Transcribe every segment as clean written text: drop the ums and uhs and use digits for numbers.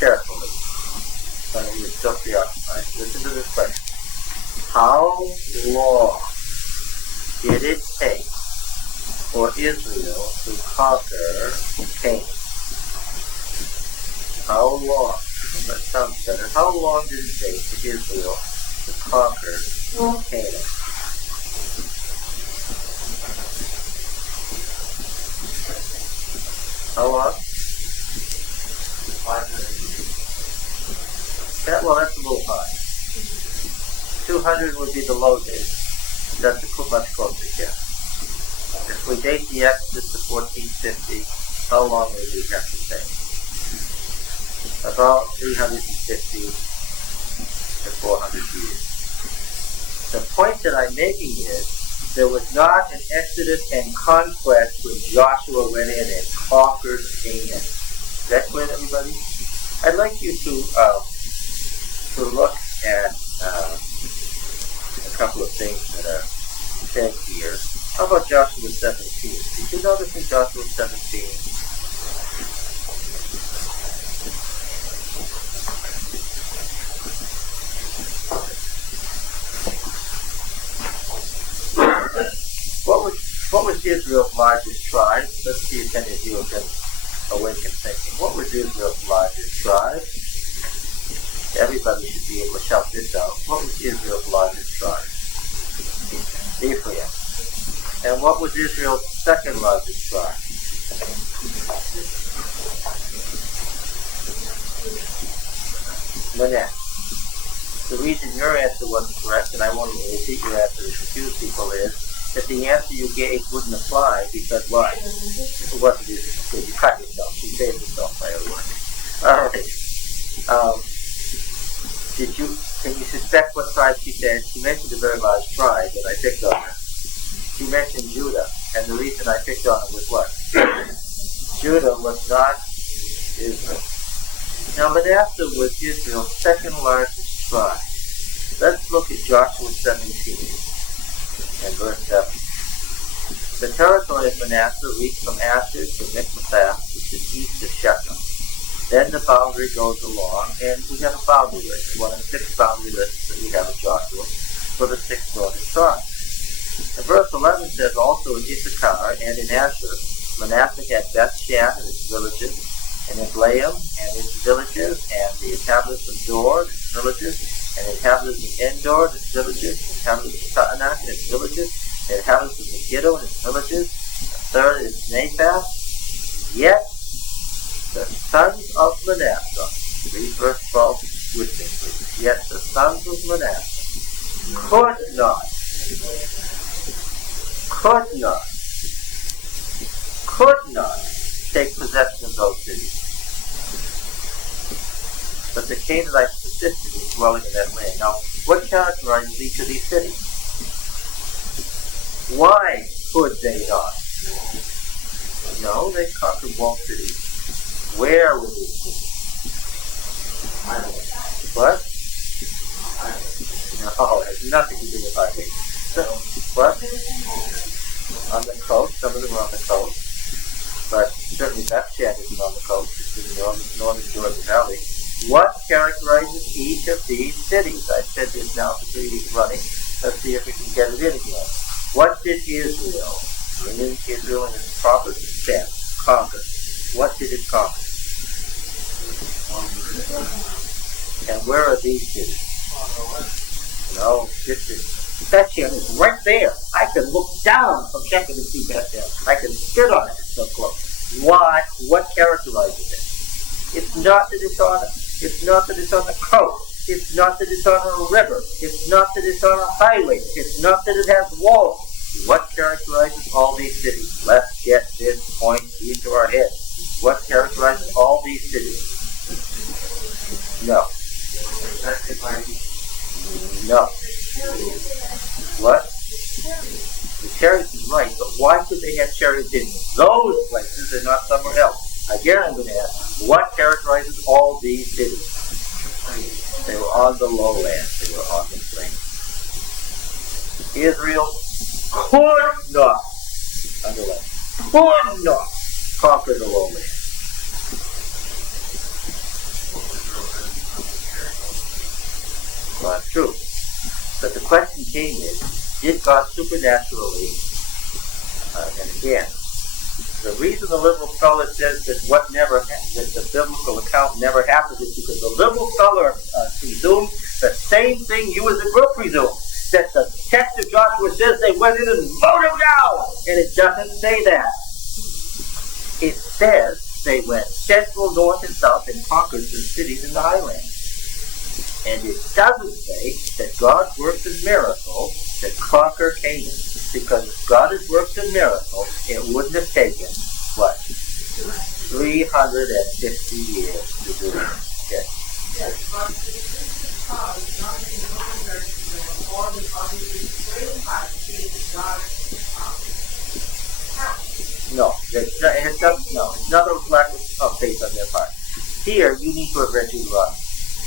carefully. But we are still preoccupied. Listen to this question. How long did it take for Israel to conquer Canaan? How long? That sounds better. How long did it take for Israel to conquer Canaan? How long? 500 years. Yeah, well, that's a little high. 200 would be the low date. That's much closer, yeah. If we date the Exodus to 1450, how long would we have to say? About 350 to 400 years. The point that I'm making is, there was not an exodus and conquest when Joshua went in and conquered Canaan. Is that clear, everybody? I'd like you to look at a couple of things that are said here. How about Joshua 17? Did you notice in Joshua 17? What was Israel's largest tribe? Let's see if any of you have been awakened thinking. What was Israel's largest tribe? Everybody should be able to shout this out. What was Israel's largest tribe? Ephraim. And what was Israel's second largest tribe? Manasseh. The reason your answer wasn't correct, and I won't even repeat your answer to confuse people, is that the answer you gave wouldn't apply because why? It wasn't good. You cut yourself. You saved yourself by a word. All right. Can you suspect what tribe she said? She mentioned a very large tribe, and I picked on her. She mentioned Judah, and the reason I picked on her was what? Judah was not Israel. Now, Manasseh was Israel's second largest tribe. Let's look at Joshua 17 and verse 7. The territory of Manasseh reached from Asher to Michmath, which is east of Shechem. Then the boundary goes along, and we have a boundary list, one of 6 boundary lists that we have in Joshua for the 6 northern tribes. And verse 11 says, also in Issachar and in Asher, Manasseh had Bethshan and its villages, and Ibleam and its villages, and the inhabitants of Dor and its villages, and the inhabitants of Endor and its villages, and the inhabitants of Taanach and its villages, and the inhabitants of Megiddo and its villages. The third is Naphath. Yet the sons of Manasseh, read verse 12 with me, please. Yet the sons of Manasseh could not take possession of those cities. But the Canaanites persisted in dwelling in that land. Now, what characterizes each of these cities? Why could they not? No, they conquered walled cities. Where were these cities? What? No, it has nothing to do with Isaac. So, what? On the coast. Some of them are on the coast. But certainly Bethshan isn't on the coast. It's in the northern Jordan Valley. What characterizes each of these cities? I've said this now for 3 weeks running. Let's see if we can get it in again. What did Israel, meaning Israel in its proper sense, conquer? What did it conquer? And where are these cities? No, Bethshan is right there. I can look down from Shechem and see Bethshan. I can sit on it. It's so close. Why? What characterizes it? It's not that it's on a coast. It's not that it's on a river. It's not that it's on a highway. It's not that it has walls. What characterizes all these cities? Let's get this point into our head. What characterizes all these cities? No. No. What? The chariots is right, but why could they have chariots in those places and not somewhere else? Again, I'm going to ask, what characterizes all these cities? They were on the lowlands. They were on the plain. Israel could not, underline, could not conquer the lowlands. question came is, did God supernaturally, and again, the reason the liberal scholar says that that the biblical account never happened is because the liberal scholar presumes the same thing you as a group presume. That the text of Joshua says they went in and mowed him down. And it doesn't say that. It says they went central, north, and south and conquered the cities in the highlands. And it doesn't say that God worked a miracle to conquer Canaan. Because if God has worked a miracle, it wouldn't have taken, what? 350 years to do it. Okay. No, it's not a lack of faith on their part. Here, you need to have read Deuteronomy.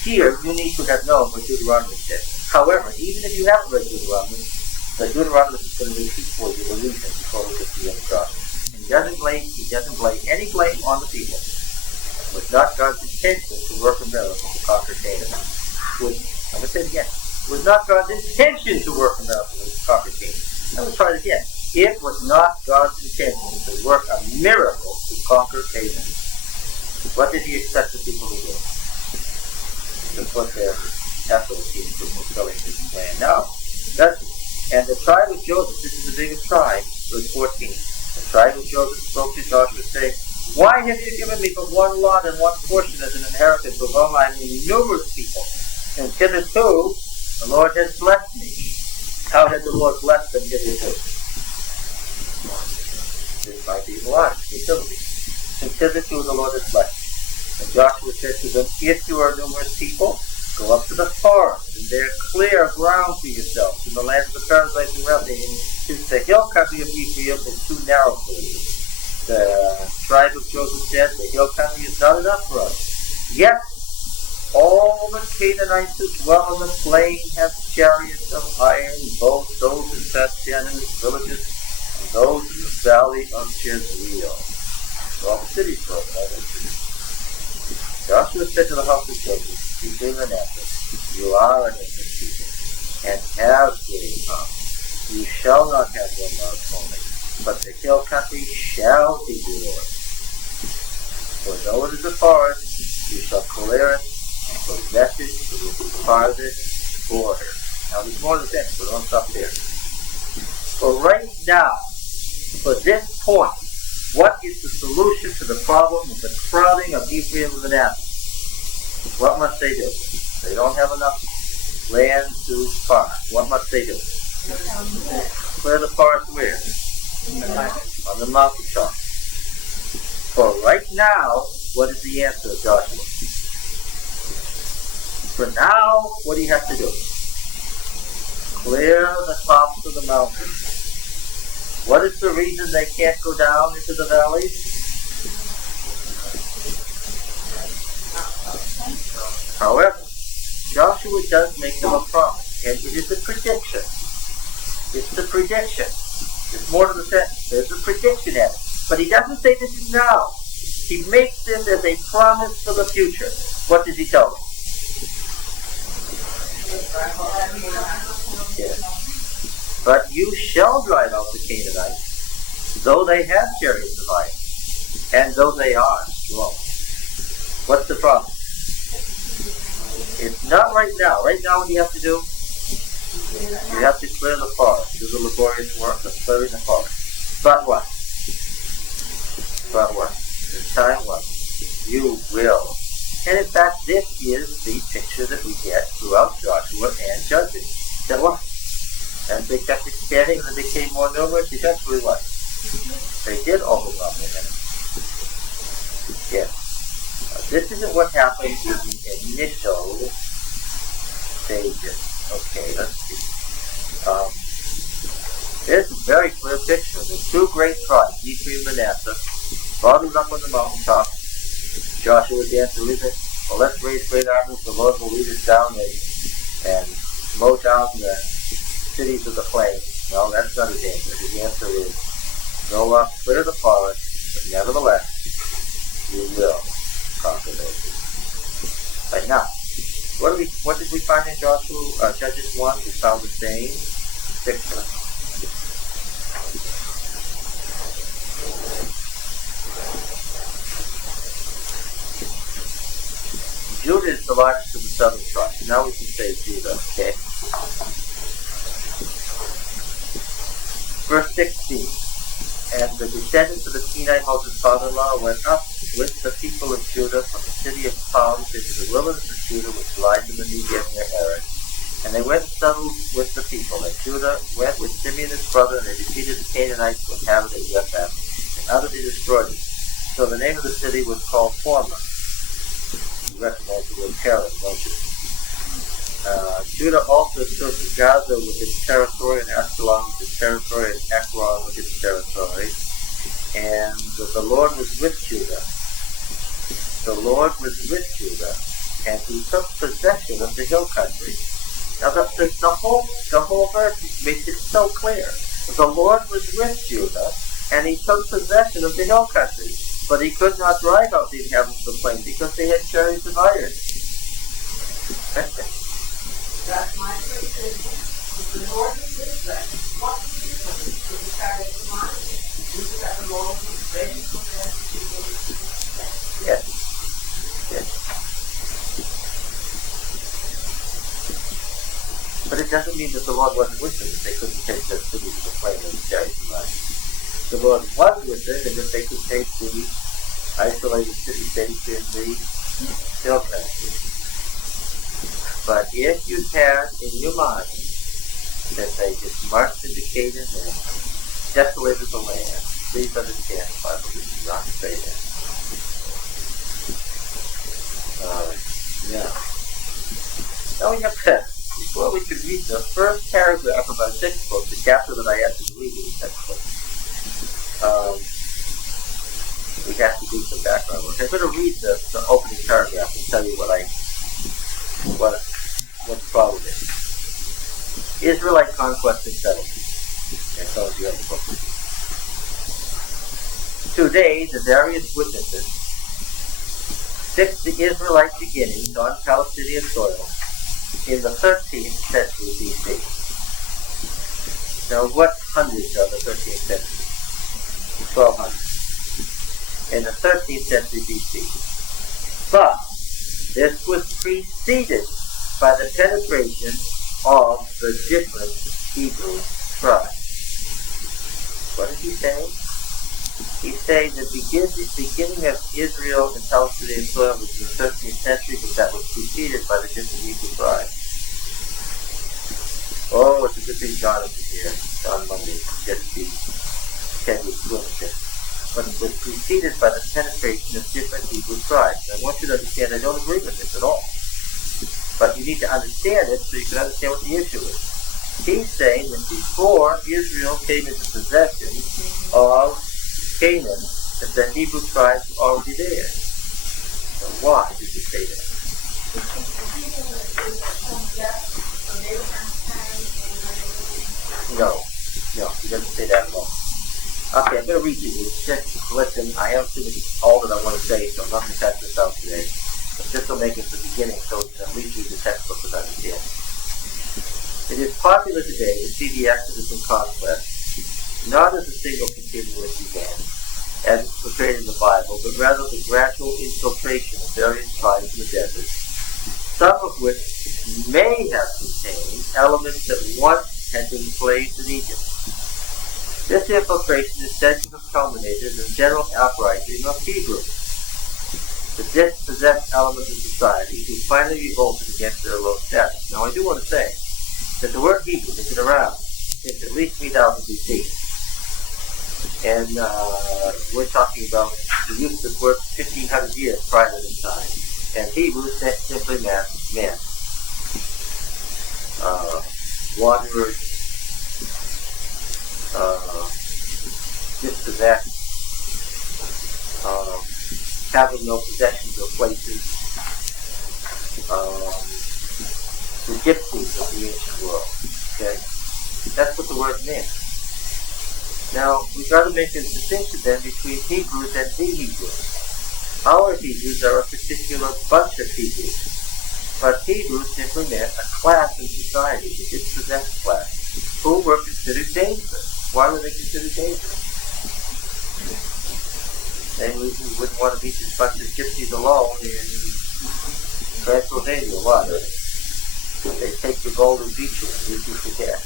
Here, you need to have known what Deuteronomy says. However, even if you haven't read Deuteronomy, the Deuteronomist is going to repeat for you the reason before we get to the end of God. And he doesn't blame any blame on the people. It was not God's intention to work a miracle to conquer Canaan. I'm going to say it again. It was not God's intention to work a miracle to conquer Canaan. I'm going to try it again. It was not God's intention to work a miracle to conquer Canaan. What did he expect the people to do? To put their effort into fulfilling his plan. No, that's it. And the tribe of Joseph, this is the biggest tribe, verse 14. The tribe of Joseph spoke to Joshua, saying, why have you given me but one lot and one portion as an inheritance of all my numerous people? And hitherto, the Lord has blessed me. How had the Lord blessed them hitherto? This might be large, utility. Since hitherto the Lord has blessed. And Joshua said to them, if you are numerous people, go up to the forest, and there clear ground for yourselves in the land of the Perizzites and Rephaim, since the hill country of Ephraim is too narrow for you. The tribe of Joseph said, the hill country is not enough for us. Yet, all the Canaanites who dwell on the plain have chariots of iron, both those in Bethshan and its villages, and those in the valley of Jezreel. So all the cities go by those cities. Joshua said to the house of Joseph, you are an English people, and have great arms. You shall not have one mouth only, but the hill country shall be yours. For though it is a forest, you shall clear it and possess it to the farthest border. Now there's more than that, so don't stop there. For right now, for this point, what is the solution to the problem of the crowding of Ephraim and Manasseh? What must they do? They don't have enough land to farm. What must they do? Clear the forest where? On the mountaintop. For right now, what is the answer, Joshua? For now, what do you have to do? Clear the tops of the mountains. What is the reason they can't go down into the valleys? However, Joshua does make them a promise, and it is a prediction. It's a prediction. There's more to the sentence. There's a prediction at it. But he doesn't say this is now. He makes this as a promise for the future. What does he tell them? Yes. But you shall drive out the Canaanites, though they have chariots of iron, and though they are strong. What's the promise? It's not right now. Right now what do you have to do? You have to clear the forest. Do the laborious work of clearing the forest. But what? But what? In time what? You will. And in fact, this is the picture that we get throughout Joshua and Judges. That what? As they kept expanding and they became more numerous, eventually what? They did overwhelm the enemy. Yes. This isn't what happened in the initial stages. Okay, let's see. There's a very clear picture. The two great tribes, Ephraim and Manasseh, bottled up on the mountaintop. Joshua's answer is it, well, let's raise great armies. The Lord will lead us down and mow down the cities of the plain. No, that's not his answer. His answer is, go up, clear the forest, but nevertheless, you will conquer those cities. Right now, What did we find in Judges 1? We found the same picture. Judah is the largest of the southern tribes. Now we can say Judah, okay? Verse 16. And the descendants of the Kenite, Moses' father-in-law, went up with the people of Judah from the city of Palms into the wilderness of Judah, which lies in the Negev near Eretz. And they went and settled with the people. And Judah went with Simeon his brother, and they defeated the Canaanites who inhabited Rephaim, and utterly destroyed it. So the name of the city was called Hormah. You recognize the word Karen, don't you? Judah also took Gaza with its territory, and Ashkelon with its territory, and Ekron with its territory. And the Lord was with Judah. The Lord was with Judah, and he took possession of the hill country. Now the whole verse makes it so clear. The Lord was with Judah, and he took possession of the hill country. But he could not drive out the inhabitants of the plain because they had chariots of iron. That's my interpretation. The Lord is with them. What is the difference with the chariots of iron? Is it that the Lord was ready for them to go to the city? Yes. Yes. But it doesn't mean that the Lord wasn't with them if they couldn't take the city to the plain with the chariots of iron. The Lord was with them, and if they could take the isolated city-states in the hill country. But if you have in your mind that they just marched into Canaan and desolated the land, please understand the Bible does not say that. Yeah. Now we have to, before we could read the first paragraph of our textbook, the chapter that I asked you to read in the textbook, we have to do some background work. I'm going to read the opening paragraph and tell you what the problem is. Israelite conquest and settlement. And so you have the book. Today, the various witnesses fixed the Israelite beginnings on Palestinian soil in the 13th century BC. Now, what hundreds are the 13th century? 1200. In the 13th century BC. But this was preceded by the penetration of the different Hebrew tribes. What is he saying? He's saying the beginning of Israel and Palestinian soil was in the 13th century, but that was preceded by the different Hebrew tribes. Oh, it's a good thing John isn't here on Monday. Just be 10 weeks lunatic. But it was preceded by the penetration of different Hebrew tribes. I want you to understand I don't agree with this at all. But you need to understand it so you can understand what the issue is. He's saying that before Israel came into possession of Canaan, that the Hebrew tribes were already there. So why did he say that? No, he doesn't say that at all. Okay, I'm going to read you this. Just listen, I haven't finished all that I want to say, so I'm not going to test this out today. But this will make it the beginning, so you can at least read the textbook with understanding. It is popular today to see the Exodus and conquest not as a single continuous event, as it's portrayed in the Bible, but rather the gradual infiltration of various tribes in the desert, some of which may have contained elements that once had been slaves in Egypt. This infiltration is said to have culminated in general uprising of Hebrews, the dispossessed elements of society who finally revolted against their low status. Now, I do want to say that the word Hebrew has been around since at least 3000 BC. And we're talking about the use of this word 1500 years prior to this time. And Hebrew simply meant men. Wanderers, dispossessed, having no possessions or places, the gypsies of the ancient world. Okay? That's what the word meant. Now, we've got to make a distinction then between Hebrews and the Hebrews. Our Hebrews are a particular bunch of Hebrews. But Hebrew simply meant a class in society, the dispossessed class, who were considered dangerous. Why were they considered dangerous? And we wouldn't want to meet this bunch of gypsies alone in Transylvania, what? They take the golden beaches, if you forget.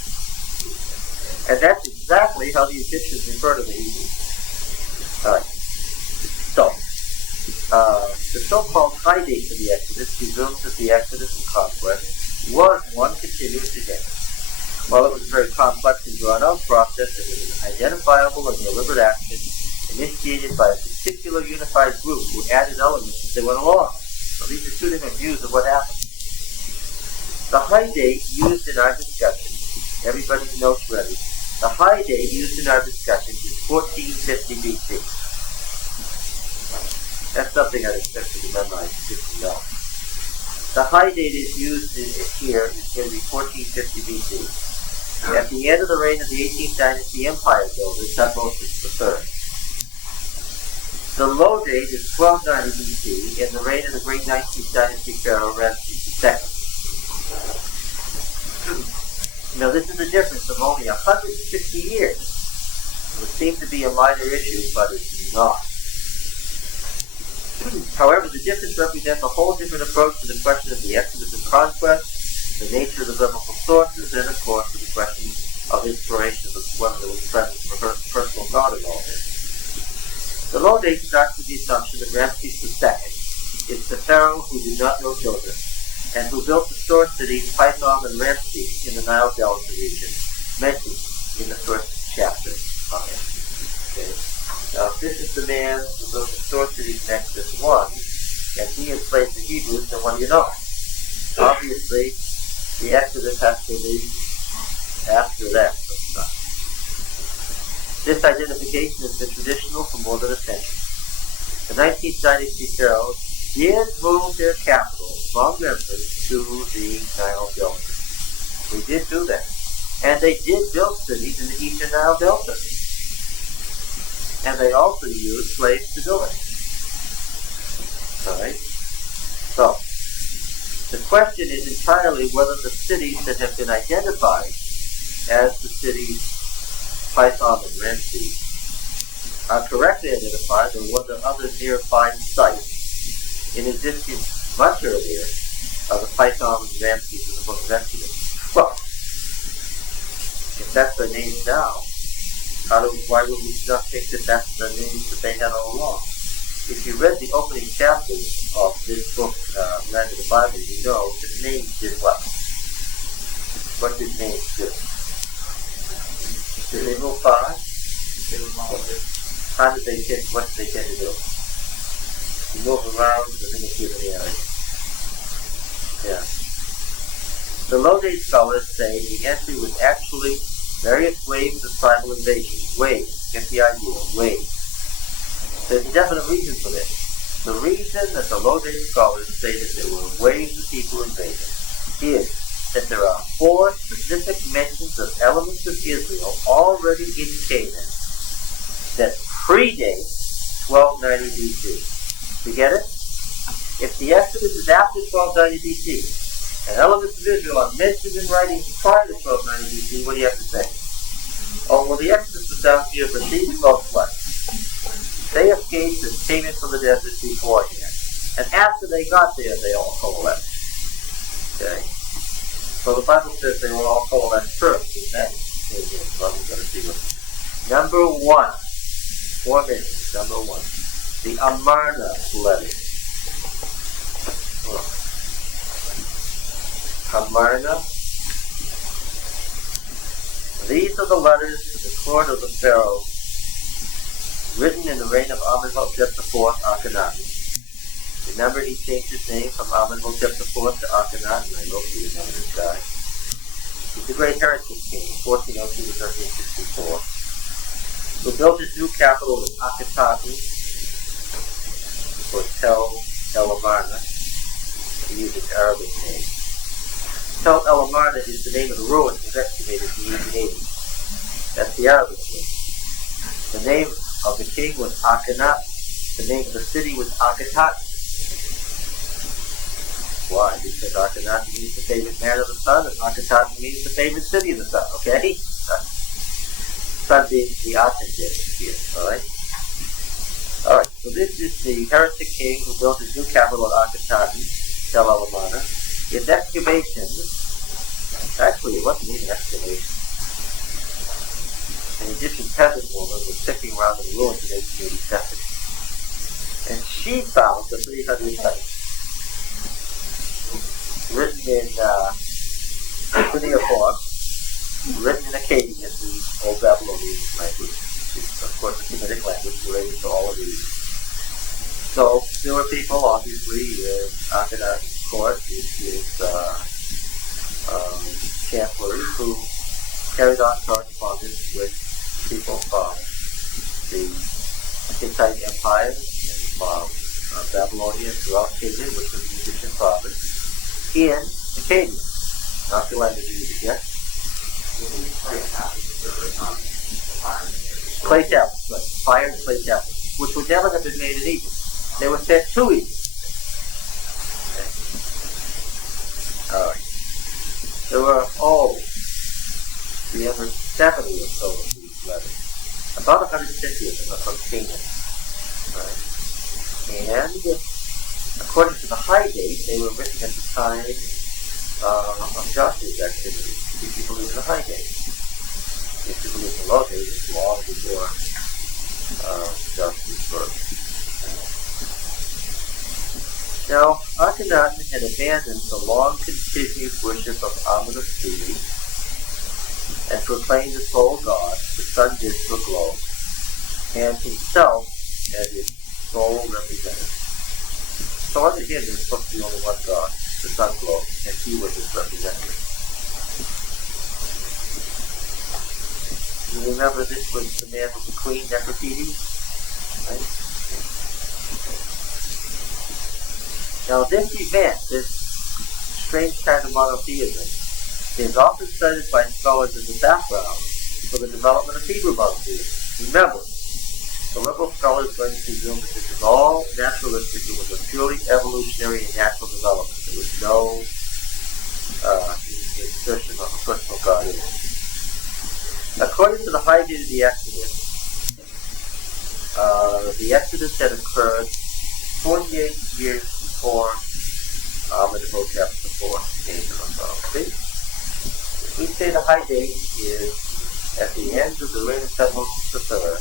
And that's exactly how the Egyptians refer to the Hebrews. Alright. So, the so-called high date of the Exodus presumes that the Exodus and conquest was one continuous event. While it was a very complex and drawn-out process, it was an identifiable and deliberate action initiated by a particular unified group who added elements as they went along. So these are two different views of what happened. The high date used in our discussion, everybody's notes ready, the high date used in our discussion is 1450 BC. That's something I'd expect you to memorize if you know. The high date is used here is going to be 1450 BC. At the end of the reign of the 18th dynasty empire builder, Tutmosis III. The low date is 1290 BC in the reign of the great 19th dynasty pharaoh Ramses II. Now this is a difference of only 160 years. It would seem to be a minor issue, but it's not. However, the difference represents a whole different approach to the question of the Exodus and conquest, the nature of the biblical sources, and of course to the question of inspiration, of whether there was presence for personal thought in all this. The low date starts with the assumption that Ramses II is the pharaoh who did not know children, and who built the store cities Pithom and Ramses in the Nile Delta region, mentioned in the first chapter of it. Okay. Now, if this is the man who built the store cities in Exodus 1, and he enslaved the Hebrews, then what do you know? Obviously, the Exodus has to be after that. This identification has been traditional for more than a century. The 19th dynasty pharaohs did move their capital from Memphis to the Nile Delta. They did do that. And they did build cities in the eastern Nile Delta. And they also used slaves to do it. Alright? So, the question is entirely whether the cities that have been identified as the cities Pithom and Ramses are correctly identified, or whether other nearby sites in existence much earlier are the Pithom and Ramses in the book of Exodus. Well, if that's their names now, why would we not think that that's the names that they had all along? If you read the opening chapters of this book, Land of the Bible, you know that names did what? What did names do? Did they move far? How did they tend, what did they tend to do? You move around within a given area. Yeah. The low date scholars say the entry was actually various waves of tribal invasion. Waves. Get the idea. Waves. There's a definite reason for this. The reason that the low date scholars say that there were waves of people invading is that there are 4 specific mentions of elements of Israel already in Canaan that predate 1290 BC. You get it? If the Exodus is after 1290 BC, and elements of Israel are mentioned in writings prior to 1290 BC, what do you have to say? Oh, well, the Exodus was down here, but these folks what? They escaped and came in from the desert beforehand. And after they got there, they all coalesced. Okay? So the Bible says they were all coalesced first, isn't that? Well, we're going to see what. Number 1. 4 minutes. Number 1. The Amarna letters. Look. Amarna. These are the letters to the court of the Pharaoh, written in the reign of Amenhotep IV Akhenaten. Remember, he changed his name from Amenhotep IV to Akhenaten. I hope you remember this guy. He's the great heritage king, 1402 to 1364, who built his new capital in Akhetaten, or Tel El Amarna, to use its Arabic name. Tel El Amarna is the name of the ruin that was excavated in the 1880s. That's the Arabic name. The name of the king was Akhenaten. The name of the city was Akhetaten. Why? Because Akhenaten means the favorite man of the sun, and Akhenaten means the favorite city of the sun, okay? Sun being the Aten here, alright? Alright, so this is the heretic king who built his new capital at Akhenaten, Tel Alamana. Its excavation, actually it wasn't even excavation. An Egyptian peasant woman was sticking around the ruins in 1887. And she found the 300 sites written in cuneiform, written in Akkadian, the Old Babylonian language, which is, of course, a Semitic language related to all of these. So there were people, obviously, in Akhenaten's court, his chancellery, who carried on correspondence with people from the Hittite Empire and from Babylonia throughout Canaan, which was an Egyptian province, in Acadia. Not the language you use yet. Clay tablets, right. Fire and clay tablets, which would never have been made in Egypt. They were sent to Egypt. Okay. Alright. There were, 370 or so of these letters. About 150 of them are from Canaan. Right. And according to the high date, they were written at the time of Joshua's activity. If you believe in the high date. If you believe in the low date, it's long before Joshua's birth. Now, Akhenaten had abandoned the long-continued worship of Amun-Ra and proclaimed the sole God, the sun disk or globe, and himself as its sole representative. So under him there's supposed to be only one God, the sun globe, and he was his representative. You remember this was the man with the queen, Nefertiti? Right? Now this event, this strange kind of monotheism, is often cited by scholars as a background for the development of Hebrew monotheism. Remember, the liberal scholars are going to presume that this is all naturalistic. It was a purely evolutionary and natural development. There was no insertion of a personal God in it. According to the high date of the Exodus had occurred 48 years before Untitled Chapter 4 came to us. Okay? We say the high date is at the end of the reign of Thutmose III.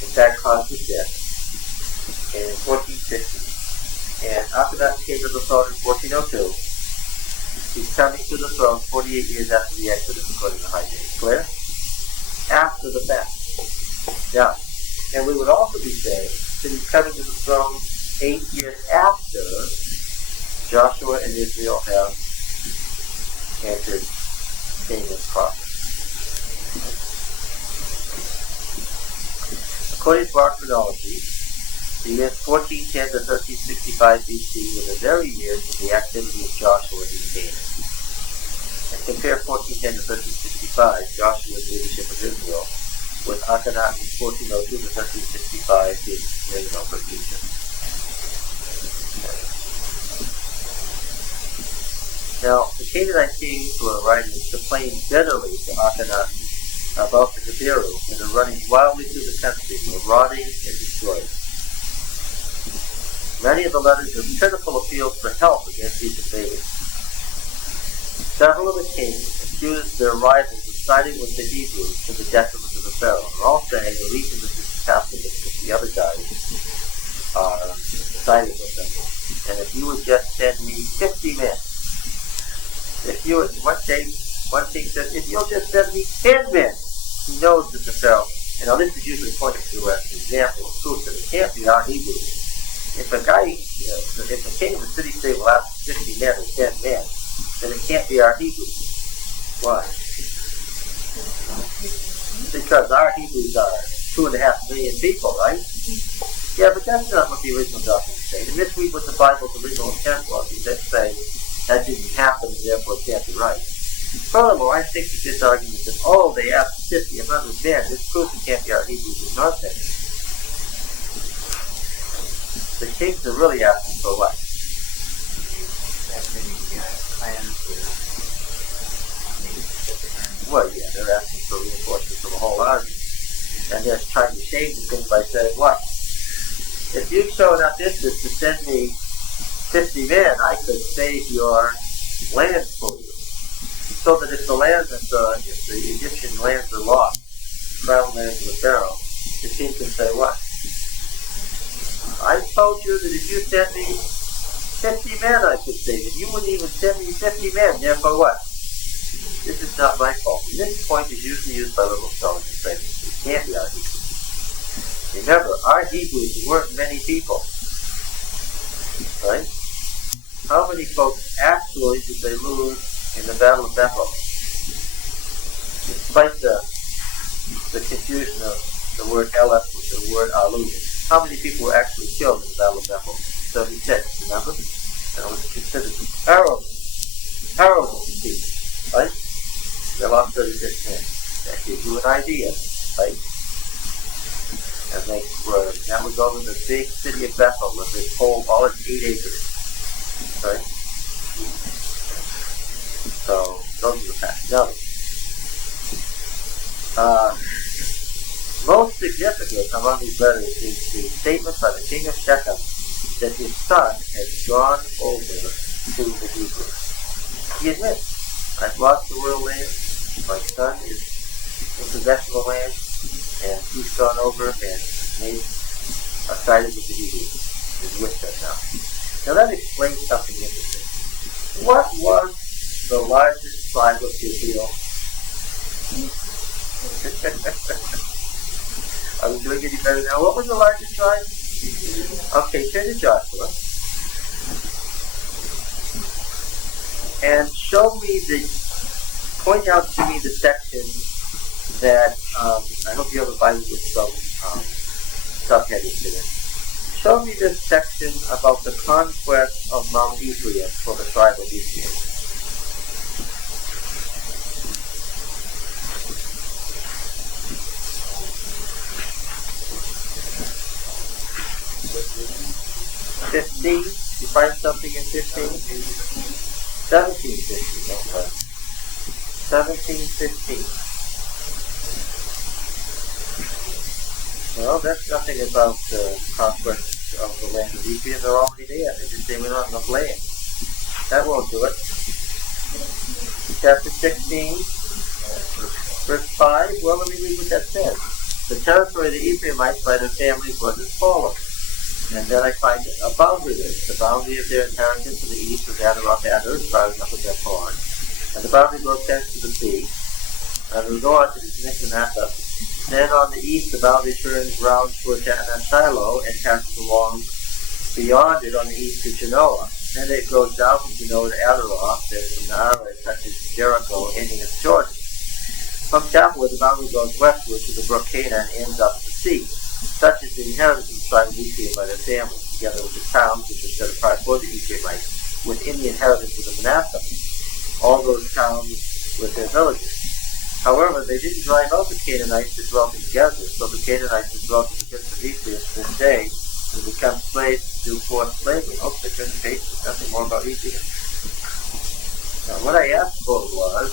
In fact, caused his death in 1450. And Akhenaten came to the throne in 1402. He's coming to the throne 48 years after the Exodus, according to the high date. Clear? After the fact. Now, and we would also be saying that he's coming to the throne 8 years after Joshua and Israel have entered Canaan proper. According to our chronology, the years 1410 to 1365 BC were the very years of the activity of Joshua in Canaan. And compare 1410 to 1365, Joshua's leadership of Israel, with Akhenaten's 1402 to 1365, his reign over Egypt. Now, the Canaanite kings were writing complaining bitterly to Akhenaten about the Nibiru and are running wildly through the country, marauding and destroying. Many of the letters are pitiful appeals for help against these invaders. Several of the kings accused their rivals of siding with the Hebrews to the detriment of the Pharaoh. They're all saying the reason this is happening is because the other guys are siding with them. And if you would just send me 50 men, if you would, one king says, if you'll just send me 10 men, he knows that the Pharaoh, and now this is usually pointed to as an example of proof that it can't be our Hebrews. If a king of the city-state will ask 50 men or 10 men, then it can't be our Hebrews. Why? Because our Hebrews are 2.5 million people, right? Yeah, but that's not what the original document said. And misread what the Bible's original intent was. He didn't say that didn't happen and therefore it can't be right. Furthermore, I think that this argument that, they asked 50 or 100 men, this proves it can't be our Hebrews is nonsense. The kings are really asking for what? Well, yeah, they're asking for reinforcements of a whole army. And they're trying to change the thing by saying, what? If you've shown enough interest to send me 50 men, I could save your land for you. So that if the Egyptian lands are lost, crown lands of the Pharaoh, the king can say what? I told you that if you sent me 50 men, I could save it. You wouldn't even send me 50 men, therefore what? This is not my fault. And this point is usually used by liberal scholars to say, it can't be our Hebrews. Remember, our Hebrews weren't many people. Right? How many folks actually did they lose in the Battle of Bethel? Despite the confusion of the word Eleph with the word Alu, how many people were actually killed in the Battle of Bethel? 36, remember? And it was considered a terrible defeat, right? They lost 36 men. That gives you an idea, right? And that was over the big city of Bethel with its whole, all its 8 acres, right? So, those are the facts. Now, most significant among these letters is the statement by the king of Shechem that his son has gone over to the Hebrews. He admits, I've lost the royal land, my son is in possession of the land, and he's gone over and sided with the Hebrews, is with them now. Now that explains something interesting. What was the largest tribe of Israel? Are we doing any better now? What was the largest tribe? Okay, turn to Joshua. And point out to me the section that, I hope you have a Bible with some subheadings in it. Show me this section about the conquest of Mount Ephraim for the tribe of Ephraim. $15. You find something in 15? 17:15. Okay. 17:15. Well, that's nothing about conquest of the land of Ephraim. They're already there. They just say we don't have enough land. That won't do it. Chapter 16, verse 5. Well, let me read what that says. The territory of the Ephraimites by their families was as follows. And then I find a boundary list. The boundary of their inheritance in the east was Adaroth Adar, as far as up at Beth Horon. And the boundary goes thence to the sea. And the north is Michmath. Then on the east, the boundary turns round toward Shiloh and passes along beyond it on the east to Genoa. Then it goes down from Genoa to Adaroth, then from Naara it touches Jericho, ending at Jordan. From Chapel, the boundary goes westward to the brook Canaan and ends up at the sea. Such is the inheritance of the tribe of Ephraim by their families, together with the towns which are set apart for the Ephraimites, within the inheritance of the Manasseh. All those towns with their villages. However, they didn't drive out the Canaanites that dwelt in Gaza, so the Canaanites that dwelt in the midst of Ephraim to this day will become slaves to do forced slavery. Oh, they couldn't face it. Nothing more about Ephraim. Now, what I asked for was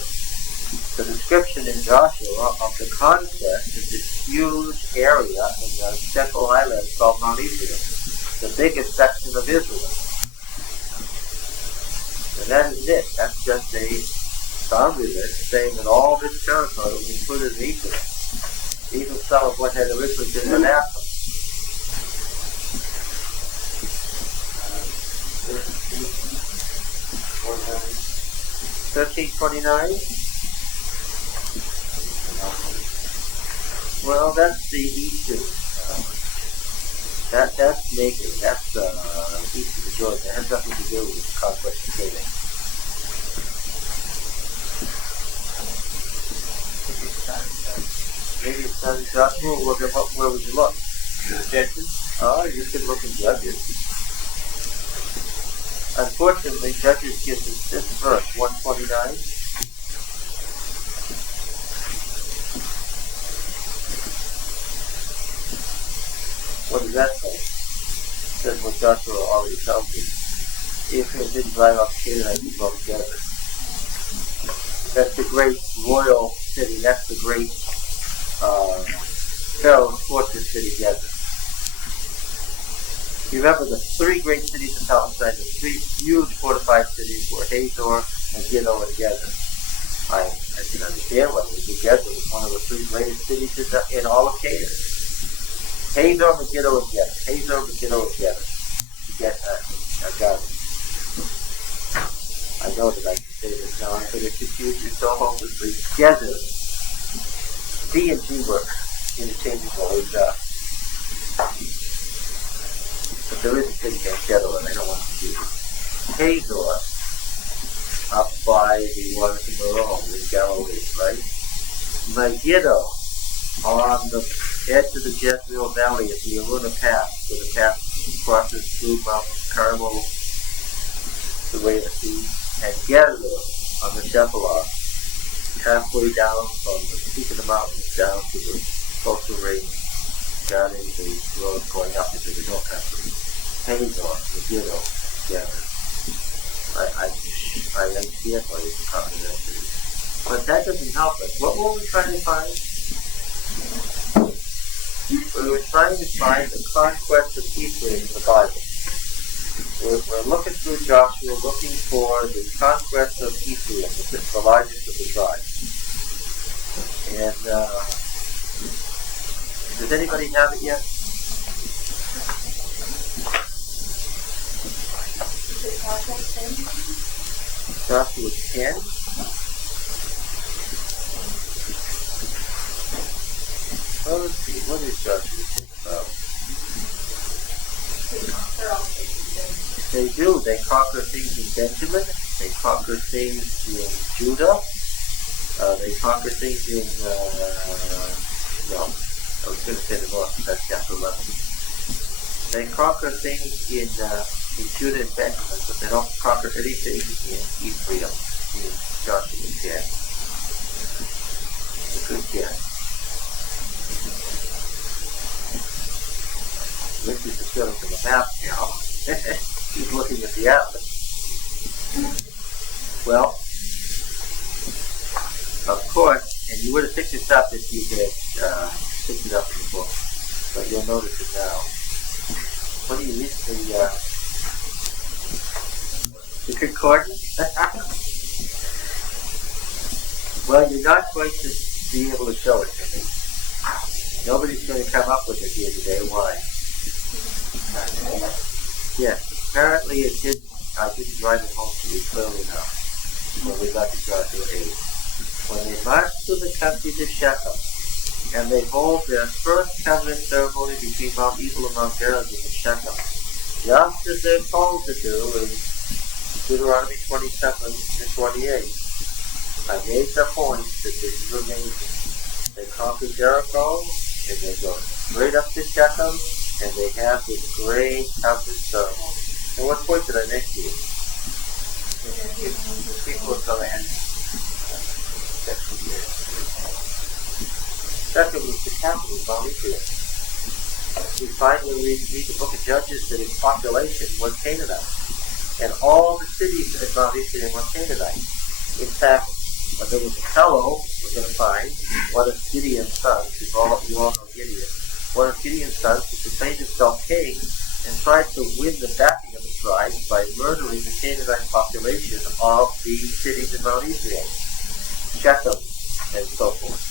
the description in Joshua of the conquest of this huge area in the central island called Mount Ephraim, the biggest section of Israel. And that is it. That's just a boundary list saying that all this territory was included in Ephraim, even some of what had originally been Manasseh. 13:29. Well, that's the eastern. That's naked. That's east of the Jordan. That has nothing to do with the conquest of Canaan. Maybe it's not in Joshua. Where would you look? Judges? Oh, you could look in Judges. Unfortunately, Judges gives us this verse, 129. What does that say? It says what Joshua already tells you. Ephraim didn't drive off Canaan, they dwelt together. That's the great royal city, that's the great Pharaoh's fortress city, Gezer. You remember the three great cities in Palestine, the three huge fortified cities were Hazor, Megiddo, and Gezer. I can understand why Gezer was one of the three greatest cities in all of Canaan. Hazor, Megiddo, and Gezer. Hazor, Megiddo, and Gezer. You get that? I got it. I know that I can say this now. I'm going to confuse you so hopelessly. Gezer. D and G were interchangeable. But there is a city named Gezer, and I don't want to confuse you. Hazor, up by the waters of Merom in Galilee, right? Megiddo, on the edge of the Jezreel Valley at the Aruna Pass, where the pass crosses through Mount Carmel, the way of the sea, and Gezer on the Shephelah, halfway down from the peak of the mountains down to the coastal range, down in the road going up into the hill country. Hazor, Megiddo, Gezer. I understand why it's a combination. But that doesn't help us. What were we trying to find? We were trying to find the conquest of Ephraim in the Bible. We're looking through Joshua, looking for the conquest of Ephraim, the largest of the tribes. And does anybody have it yet? Joshua 10. Well, let's see. What is Joshua 10 about? They do. They conquer things in Benjamin. They conquer things in Judah. They conquer things in, no, I was going to say the north, but that's chapter 11. They conquer things in Judah and Benjamin, but they don't conquer anything in Ephraim, in Joshua 10. It's a good guess. Rick used to show us the map now. He's looking at the atlas. Well, of course, and you would have picked this up if you had picked it up in the book, but you'll notice it now. What do you use the concordance? Well, you're not going to be able to show it to me. Nobody's going to come up with it here today. Why? Yes, apparently it didn't. I didn't write it home to you clearly enough when we got to Joshua 8. When they march through the country to Shechem, and they hold their first covenant ceremony between Mount Ebal and Mount Gerizim in Shechem, just as they're told to do in Deuteronomy 27 and 28. I made the point that this is amazing. They conquer Jericho, and they go straight up to Shechem, and they have this great covenant ceremony. And what point did I make to you? People of the land. Shechem was the capital of Mount Ephraim. We find when we read the book of Judges that its population was Canaanite. And all the cities at Mount Ephraim were Canaanite. In fact, there was a fellow, we're going to find, one of Gideon's sons, you all know Gideon, one of Gideon's sons who proclaimed himself king and tried to win the backing of the tribes by murdering the Canaanite population of the cities in Mount Ephraim, Shechem, and so forth.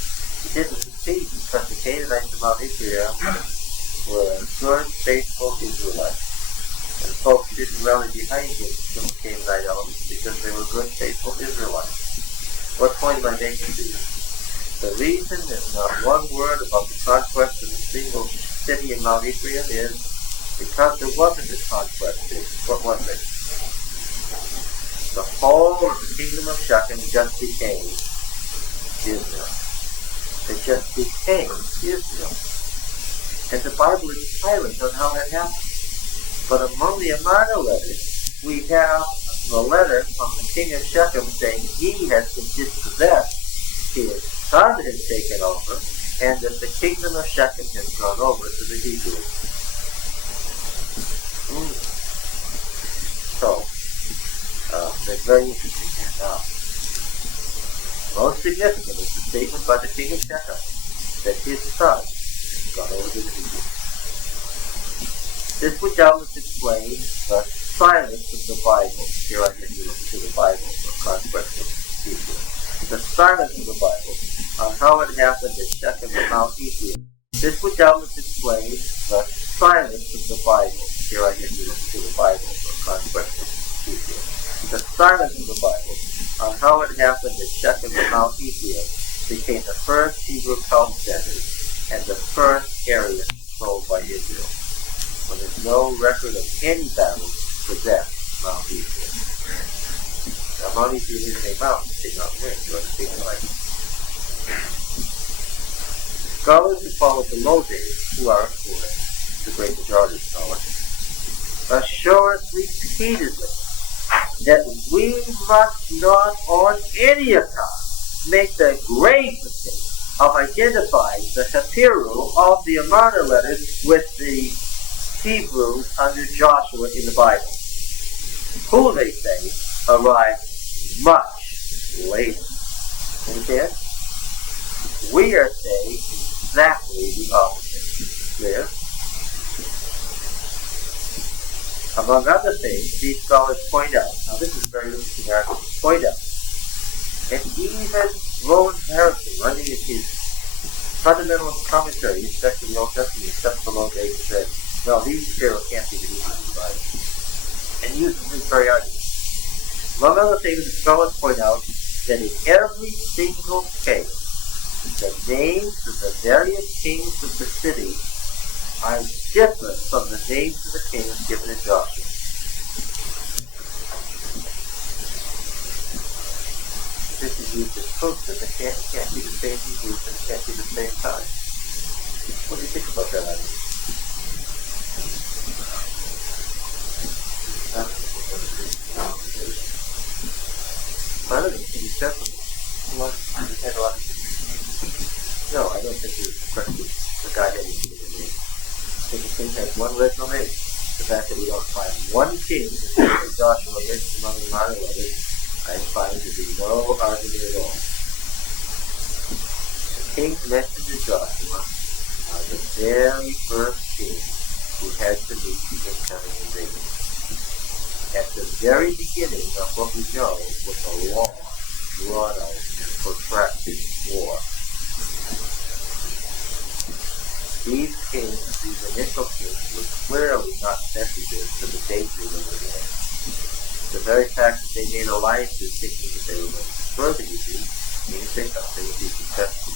He didn't succeed because the Canaanites of Mount Ephraim were good, faithful Israelites. And folks didn't rally behind him from the Canaanite elements because they were good, faithful Israelites. What point am I making to you? The reason there's not one word about the conquest of a single city in Mount Ephraim is because there wasn't a conquest city. What was it? The whole of the kingdom of Shechem just became Israel. It just became Israel. And the Bible is silent on how that happened. But among the Amarna letters, we have the letter from the king of Shechem saying he has been dispossessed, his son has taken over, and that the kingdom of Shechem has gone over to the Hebrews. So, that's very interesting. Now, most significant is the statement by the king of Shechem that his son had gone over to the Hebrews. This would doubtless explain the silence of the Bible. Here I can look to the Bible for conquest of Israel. The silence of the Bible on how it happened at Shechem and Mount Ephraim. This would doubtless explain the silence of the Bible. Here I can look to the Bible for conquest of Israel. The silence of the Bible on how it happened at Shechem and Mount Ephraim became the first Hebrew cult centers and the first area controlled by Israel, when there's no record of any battle possessed Mount Ephraim. Now, Mount Ephraim isn't a mountain, it's a mountain range, you understand, right? Scholars who followed the low days, who are, of course, the great majority of scholars, assure us repeatedly that we must not on any account make the grave mistake of identifying the Hebrew of the Amarna letters with the Hebrews under Joshua in the Bible, who they say arrived much later. Understand? We are saying exactly the opposite. Clear? Among other things, these scholars point out, now this is a very interesting article, point out, and even Rowan Harrison, writing in his fundamental commentary, especially the Old Testament, except for low days, said, no, these materials can't be the Hebrews Bible. And uses this very argument. Among other things, the scholars point out that in every single case, the names of the various kings of the city are different from the names of the kings given in Joshua. This is used as proof that they can't be the same Hebrews and can't be the same time. What do you think about that idea? I don't think it can be separate. No, I don't think it was the question the guy had any given name. I think the king has one original name. The fact that we don't find one king in Joshua listed among the minor letters, I find to be no argument at all. The kings mentioned in Joshua are the very first king who had to meet the incoming invasion. At the very beginning of what we know was a long, drawn-out, and protracted war. These kings, these initial kings, were clearly not sensitive to the danger they were in. The very fact that they made alliances thinking that they were going to further Hebrews means they thought they would be successful.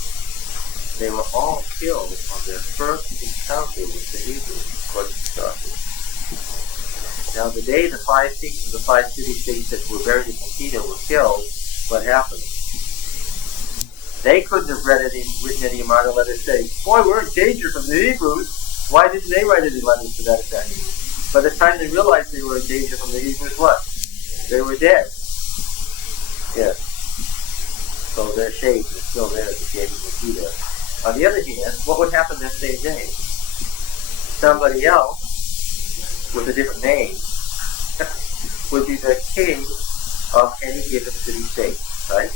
They were all killed on their first encounter with the Hebrews, according to Joshua. Now, the day the 5 kings of the 5 city-states that were buried in Canaan were killed, what happened? They couldn't have written any Amarna letters saying, boy, we're in danger from the Hebrews. Why didn't they write any letters to that effect? By the time they realized they were in danger from the Hebrews, what? They were dead. Yes. So their shades are still there at the gate of Makeda. On the other hand, what would happen that same day? Somebody else with a different name would be the king of any given city-state, right?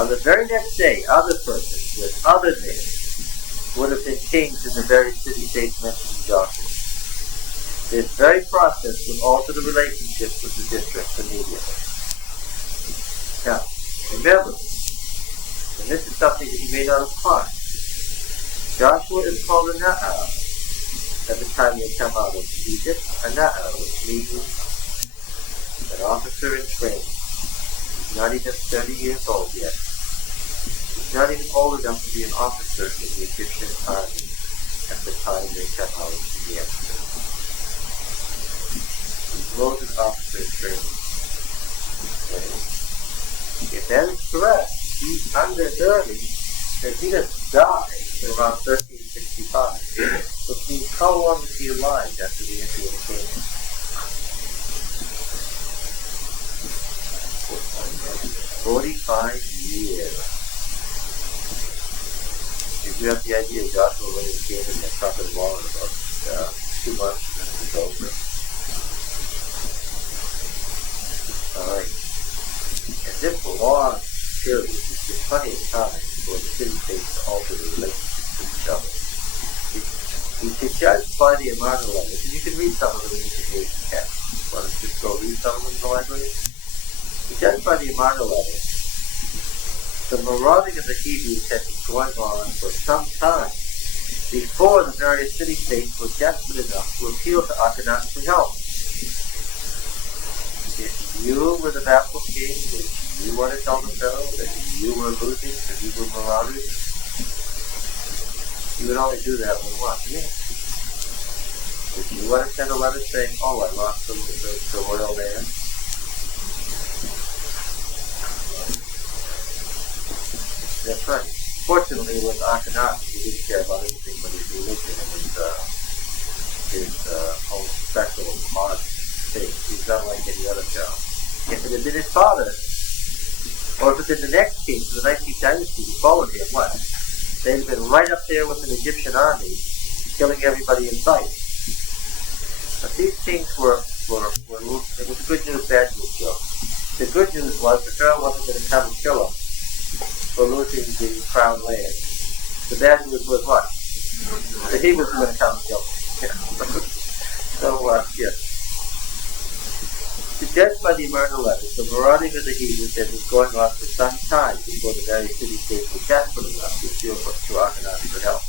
On the very next day, other persons with other names would have been kings in the very city-states mentioned in Joshua. This very process would alter the relationships with the districts immediately. Now, remember, and this is something that you may not have caught, Joshua is called a Na'ar at the time they come out of Egypt. A Na'ar, which means an officer in training. He's not even 30 years old yet. He's not even old enough to be an officer in the Egyptian army at the time they come out of the Exodus. He's Moses' officer in training. If that is correct, he's under 30, then he doesn't die in around 1365. Which means how long is he alive after the entry of the Canaan? 45 years. If you have the idea Joshua went into Canaan and conquered the wall in about 2 months, and then it was over. Alright. this long period is just plenty of time for the city-states to alter the relationship with each other. We should judge by the amount of letters, and you can read some of them in the Asian text. Why don't you just go read some of them in the library? We judge by the amount of letters. The marauding of the Hebrews had been going on for some time before the various city-states were desperate enough to appeal to Akhenaten for help. If you were the vassal king, if you want to tell the Pharaoh that you were losing to Hebrew marauders, you would only do that when what? Yeah. If you want to send a letter saying, oh, I lost the royal land, that's right. Fortunately, with Akhenaten, he didn't care about anything but his religion and his own special odd thing. He's not like any other pharaoh. If it had been his father, or if it had been the next king of the 19th dynasty who followed him, what? They'd have been right up there with an Egyptian army, killing everybody in sight. But these kings were it was a good news, bad news joke. The good news was the Pharaoh wasn't going to come and kill him for losing the crown land. The bad news was what? The Hebrews were going to come and kill him. So, yes. To judge by the amount of letters, the marauding of the Hebrews had been going on for some time before the various city-states were desperate enough to appeal to Akhenaten for help.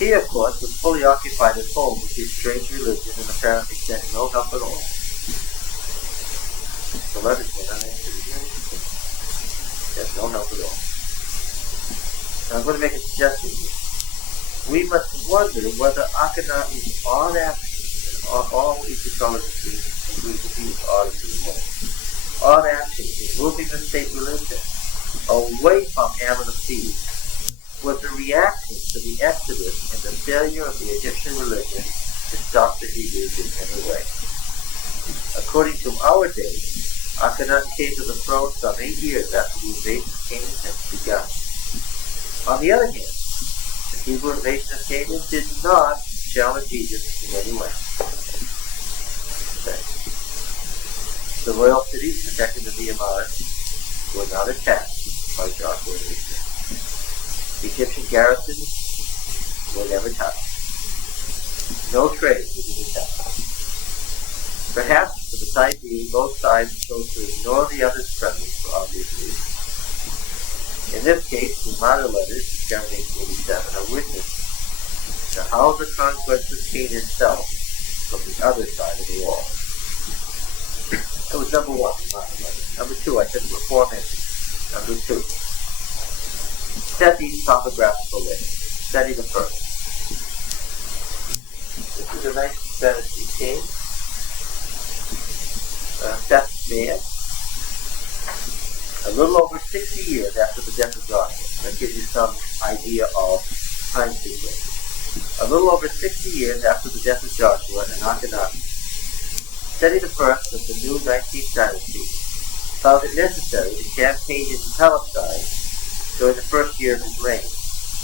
He, of course, was fully occupied at home with his strange religion and apparently getting no help at all. The letters went unanswered again. He had no help at all. Now I'm going to make a suggestion here. We must wonder whether Akhenaten's odd actions, and all Egyptologists agree that he was odd to the most, odd actions in moving the state religion away from Ammon of Thebes was a reaction to the exodus and the failure of the Egyptian religion to stop the Hebrews in any way. According to our date, Akhenaten came to the throne some 8 years after the invasion of Canaan had begun. On the other hand, the Hebrew invasion of Canaan did not challenge Egypt in any way. Okay. The royal cities protected the Amorites were not attacked by Joshua and Israel. The Egyptian garrisons were never touched. No trade was in attack. Perhaps, for the time being, both sides chose to ignore the other's presence for obvious reasons. In this case, the Mara letters, discovered in 1887, are witness to how the conquest of Canaan fell from the other side of the wall. That was number one, the Mara letters. Number two, I said there were four mentions. Number two, set these topographical lists. Study the first. This is a 19th dynasty king. Seth's man. A little over 60 years after the death of Joshua. That gives you some idea of time sequence. A little over 60 years after the death of Joshua and Akhenaten, Seti the first of the new 19th dynasty found it necessary to campaign in Palestine during the first year of his reign,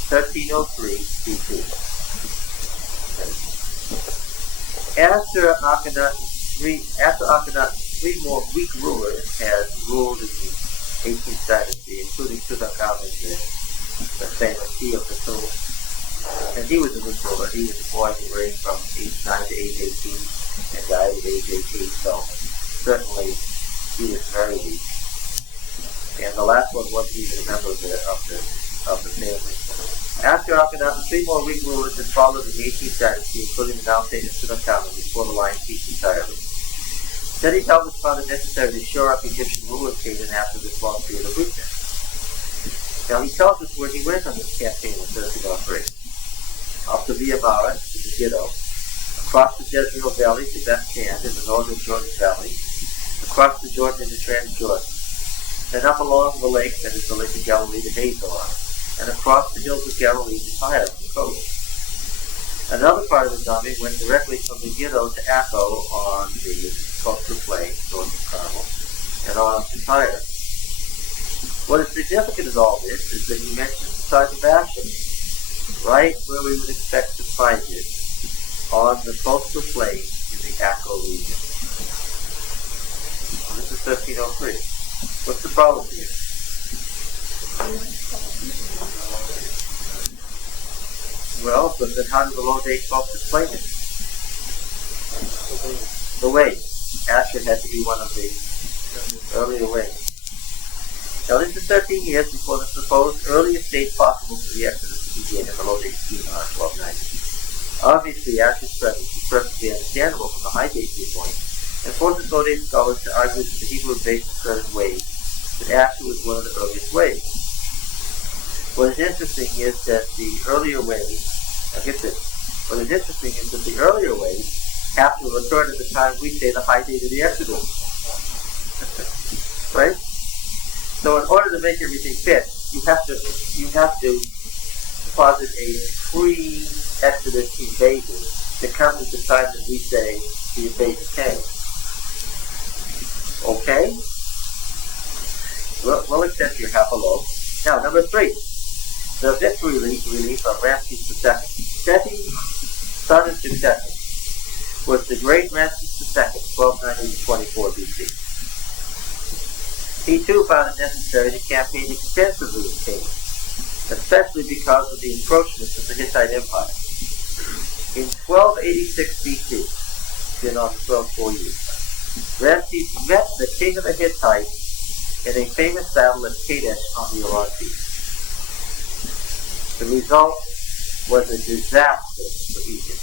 1303 BC. After Akhenaten's three more weak rulers had ruled in the 18th dynasty, including Tutankhamun, the famous key of the tomb. And he was a weak ruler. He was a boy who reigned from age 9 to age 18 and died at age 18, so certainly he was very weak. And the last one wasn't even a member of the family. After Akhenaten, three more weak rulers had followed in the 18th dynasty, including the now famous Tutankhamun, before the line ceased entirely. Then he felt it found it necessary to shore up Egyptian rule of Canaan after this long period of weakness. Now he tells us where he went on this campaign in 1303. Up the Via Mara to the Giddo, across the Jezreel Valley to Beth Shan in the northern Jordan Valley, across the Jordan into Transjordan, then up along the lake that is the Lake of Galilee to Hazor, and across the hills of Galilee to Tyre, the coast. Another part of his army went directly from the Giddo to Akko on the coastal plain north of Carmel, and on to Tyre. What is significant of all this is that he mentions the site of Ashur, right where we would expect to find it, on the coastal plain in the Akko region. And this is 1303. What's the problem here? Well, but then how do the Lord Day folks explain it? The way. Asher had to be one of the earlier ways. Now this is 13 years before the supposed earliest date possible for the Exodus to begin in the Lord Day scheme on 1290. Obviously, Asher's presence is perfectly understandable from the high date viewpoint, and forces Lord Day scholars to argue that the Hebrew is based in certain ways, that Asher was one of the earliest ways. What is interesting is that the earlier ways, now get this, what is interesting is that the earlier ways have to occur at the time we say the high date of the Exodus. Right? So in order to make everything fit, you have to posit a pre-Exodus invasion that comes at the time that we say the invasion came. Okay? We'll accept your half a loaf. Now, number 3. The victory relief of Ramses II. Seti, son and successor, was the great Ramses II, 1290 to 24 BC. He too found it necessary to campaign extensively in Canaan, especially because of the encroachments of the Hittite Empire. In 1286 BC, been on 12 years, Ramses met the king of the Hittites in a famous battle at Kadesh on the Orontes. The result was a disaster for Egypt.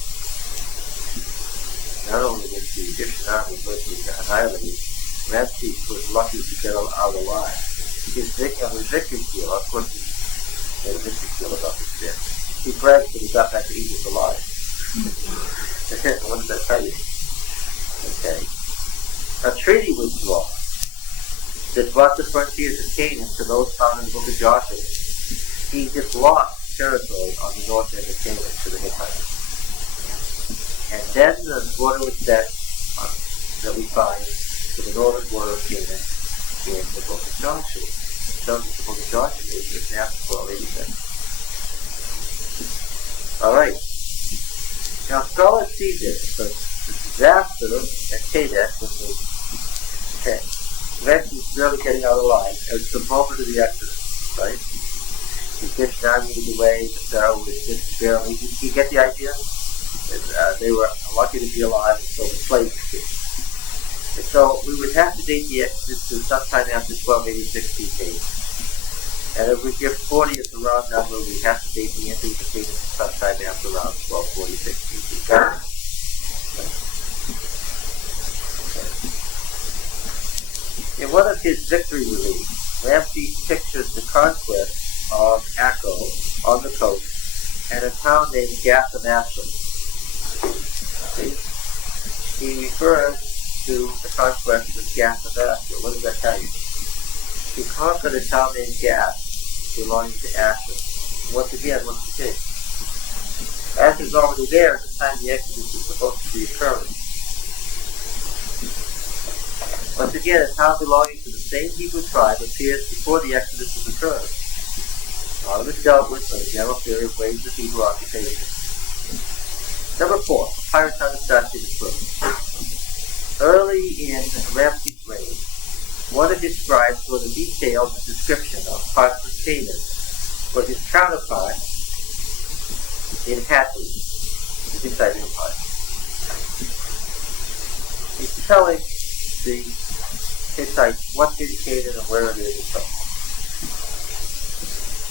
Not only was the Egyptian army virtually annihilated, Ramses was lucky to get out alive. His victory seal, of course, he made a victory seal about his death. He bragged that he got back to Egypt alive. What does that tell you? Okay. A treaty was drawn that brought the frontiers of Canaan to those found in the book of Joshua. Egypt lost territory on the north end of Canaan to the Hittites. And then the border was set that we find to the northern border of Canaan in the book of Joshua. So the book of Joshua is written after 1286. Alright. Now scholars see this, but the disaster at Kadesh was Ramses barely getting out alive. It was the moment of the Exodus, right? The Egyptian army was away, the Pharaoh was just barely. You get the idea? They were lucky to be alive until the slaves came. And so we would have to date the Exodus to sometime after 1286 BC. And if we give 40 as the round number, we have to date the entry of Canaan sometime after around 1246 BC. Got it? Okay. In one of his victory reliefs, Ramses pictures the conquest of Akko on the coast and a town named Gath of Asher. He refers to the conquest of Gath of Asher. What does that tell you? He conquered a town named Gath belonging to Asher. Once again, what's the case? Asher's already there at the time the Exodus is supposed to be occurring. Once again, a town belonging to the same Hebrew tribe appears before the Exodus has occurred. All of it dealt with by the general theory of waves of Hebrew occupation. Number 4, Papyrus on the statute of Proof. Early in Ramses' reign, one of his scribes wrote a detailed description of parts of Canaan for his counterpart in Hatti, the Hittite Empire. He's telling the Hittites what's in Canaan and where it is and so on.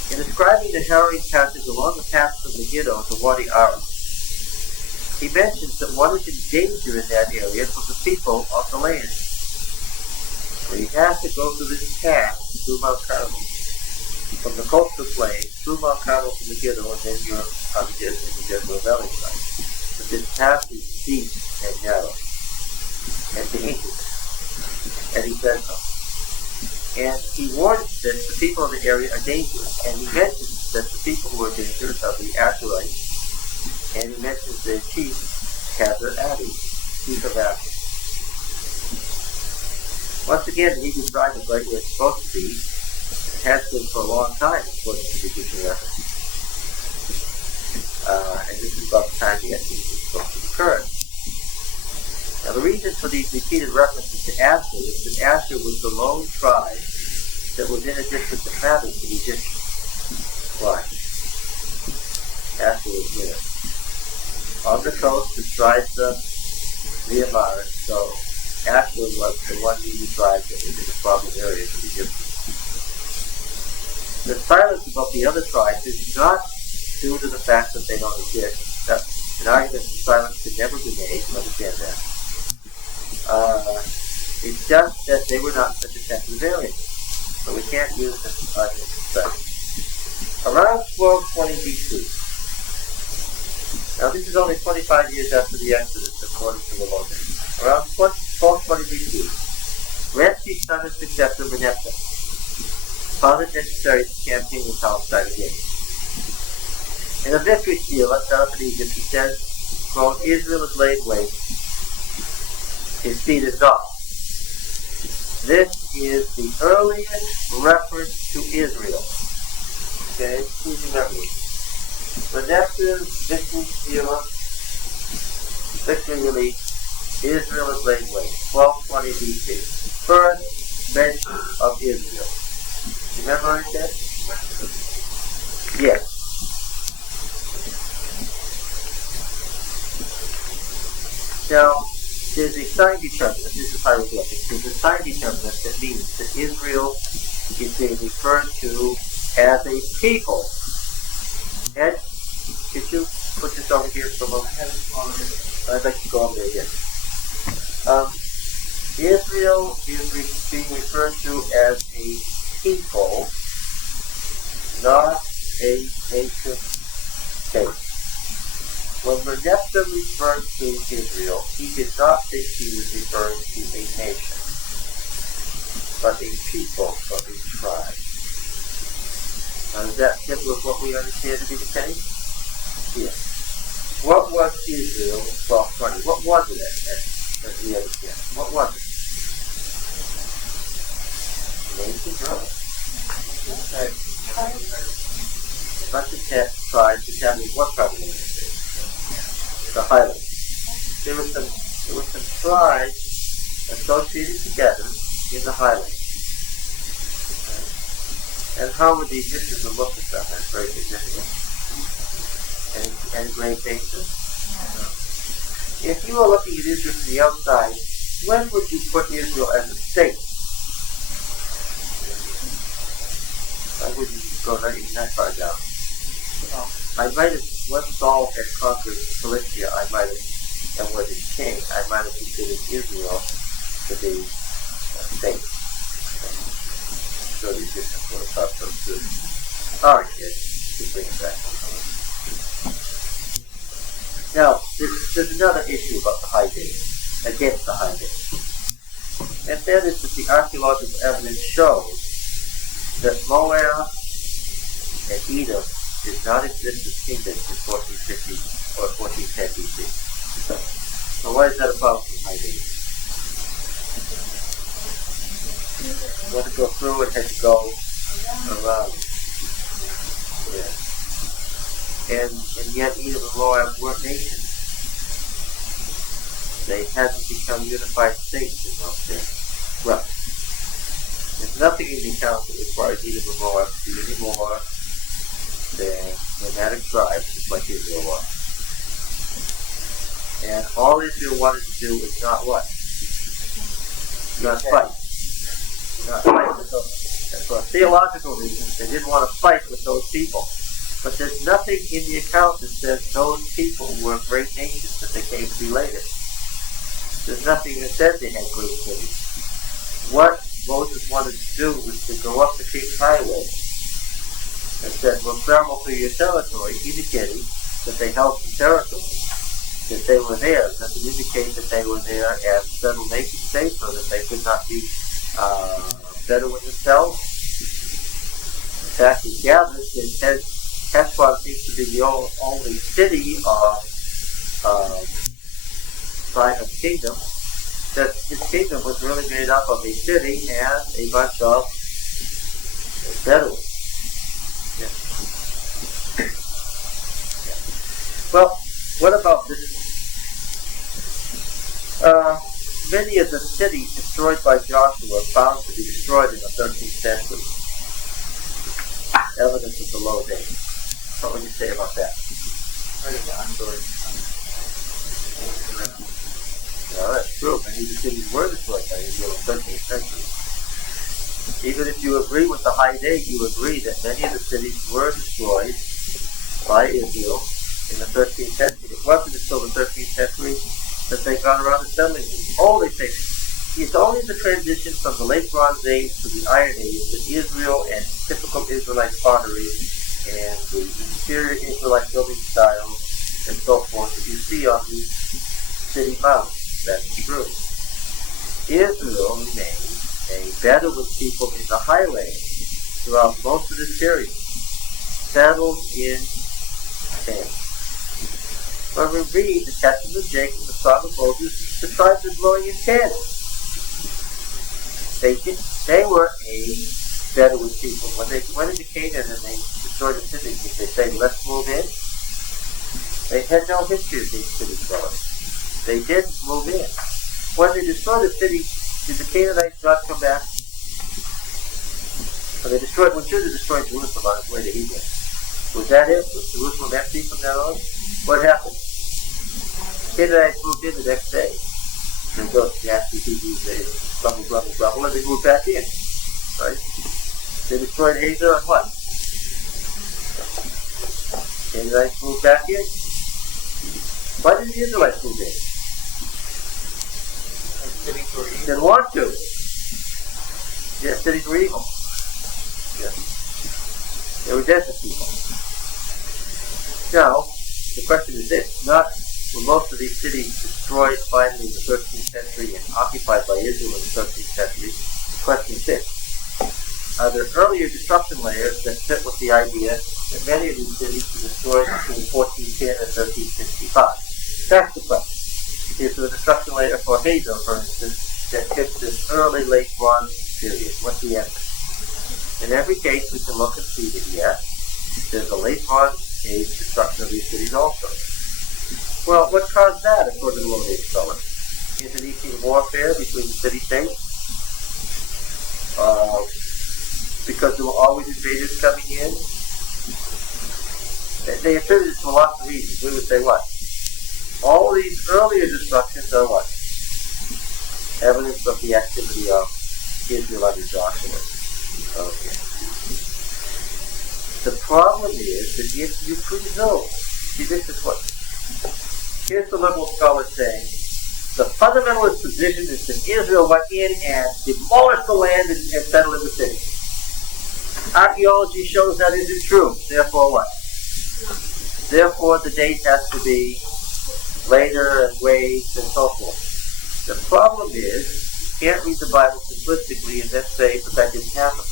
In describing the harrowing passage along the path from Megiddo to Wadi Ara, he mentions that one is in danger in that area from the people of the land. So you have to go through this path through Mount Carmel, from the coastal plain through Mount Carmel to Megiddo, and then you're on the Jezreel Valley side. But this path is deep and narrow and dangerous, and he says so. And he warns that the people in the area are dangerous, and he mentions that the people who are dangerous are the Asherites, and he mentions their chief, Adi, chief of Asher. Once again, the Hebrew tribe is right where it's supposed to be. It has been for a long time, according to the Egyptian reference. And this is about the time the Exodus is supposed to occur. Now, the reason for these repeated references to Asher is that Asher was the lone tribe that was in a district that mattered to the Egyptians. Why? Asher was there. On the coast, the tribes of the Amorites, so Asher was the one leading tribe that was in the problem areas of the Egyptians. The silence about the other tribes is not due to the fact that they don't exist. That's an argument that silence could never be made. Understand that. It's just that they were not such a sensitive area. So we can't use this argument for silence. Around 1220 BC. Now this is only 25 years after the Exodus, according to the Moses. Around 1220 BC, Ramses' son and successor Manasseh found it necessary to campaign the Palestine again. In a victory seal set up in Egypt, he says, quote, Israel is laid waste, his feet is gone. This is the earliest reference to Israel. Okay, please remember. Manasseh's victory seal, victory release, Israel is laid waste, 1220 BC. First mention of Israel. Remember what I said? Yes. Now, there's a sign determinant, this is hieroglyphic, there's a sign determinant that means that Israel is being referred to as a people. Ed, could you put this over here for a moment? I'd like to go over there again. Israel is being referred to as a people, not a nation state. When Manasseh referred to Israel, he did not think he was referring to a nation, but a people of a tribe. Now, does that fit with what we understand to be the case? Yes. What was Israel in 1220? What was it as we understand? What was it? Nation, brother. Not the tribes, determining what tribe it was. The Highlands. There were some tribes associated together in the Highlands. Okay. And how would the Egyptians have looked at them? That's very significant. Any great basis? If you were looking at Israel from the outside, when would you put Israel as a state? I wouldn't go even that far down. I might have, once Saul had conquered Philistia, and was his king, I might have considered Israel to be a state. So the Egyptians would have thought so too. Alright, kids, just bring it back. Now, there's another issue about the high days, against the high days. And that is that the archaeological evidence shows that Moab and Edom did not exist as kingdoms in 1450 or 1410 BC. So why is that a problem for high days? You want to go through and had to go around. Yeah. And yet Edom and Moab weren't nations. They hadn't become unified states in those days. Well, there's nothing in the account that requires Edom and Moab to be any more than nomadic tribes, just like Israel was. And all Israel wanted to do is not what? Not fight. Not fight with those. And for theological reasons, they didn't want to fight with those people. But there's nothing in the account that says those people were great nations that they came to be later. There's nothing that says they had great cities. What Moses wanted to do was to go up the King's Highway and said, we'll travel through your territory, indicating that they held some territory, that they were there. Does it indicate that they were there as settled nation states, or that they could not be better with themselves? In fact, he gathers that Heshbon seems to be the only city of kingdom, that his kingdom was really made up of a city and a bunch of Bedouins. Yeah. Well, what about this? many of the cities destroyed by Joshua were found to be destroyed in the 13th century. Evidence of the low days. What would you say about that? No, that's true. Many of the cities were destroyed by Israel in the 13th century. Even if you agree with the high date, you agree that many of the cities were destroyed by Israel in the 13th century. It wasn't until the 13th century that they got around to settling them. Oh, they say, it's only the transition from the late Bronze Age to the Iron Age that Israel and typical Israelite pottery and the interior Israelite building styles and so forth that you see on these city mounts. That's true. Israel remained a Bedouin people in the highlands throughout most of this period, settled in Canaan. When we read the Testament of Jacob, the Song of Moses, the tribes are dwelling in Canaan. They were a Bedouin people. When they went into Canaan and they destroyed the city, did they say, let's move in? They had no history of these city dwellers. They didn't move in. When they destroyed the city, did the Canaanites not come back? When they should have destroyed Jerusalem on its way to Hebron. Was that it? Was Jerusalem empty from then on? What happened? Canaanites moved in the next day. They go to nasty Hebrews, they grumble, and they moved back in. Right? They destroyed Hazor and what? Canaanites moved back in. Why didn't the Israelites move in? They didn't want to. Yes, cities were evil. Yes. They were desert people. Now, the question is this. Not were most of these cities destroyed finally in the 13th century and occupied by Israel in the 13th century. The question is this. Are there earlier destruction layers that fit with the idea that many of these cities were destroyed between 1410 and 1365? That's the question. Is there a destruction layer for Hazor, for instance, that fits this early late Bronze period? What's the answer? In every case, we can look and see that yes, there's a late Bronze Age destruction of these cities also. Well, what caused that, according to Low Age scholars? Internecine warfare between the city-states? Because there were always invaders coming in? They attributed it to lots of reasons. We would say what? All these earlier destructions are what? Evidence of the activity of Israel under Joshua. Okay. The problem is that if you presume, see, this is what, here's the liberal scholar saying, the fundamentalist position is that Israel went in and demolished the land and settled in the city. Archaeology shows that isn't true. Therefore what? Therefore the date has to be later and waves and so forth. The problem is, you can't read the Bible simplistically and then say that that didn't happen.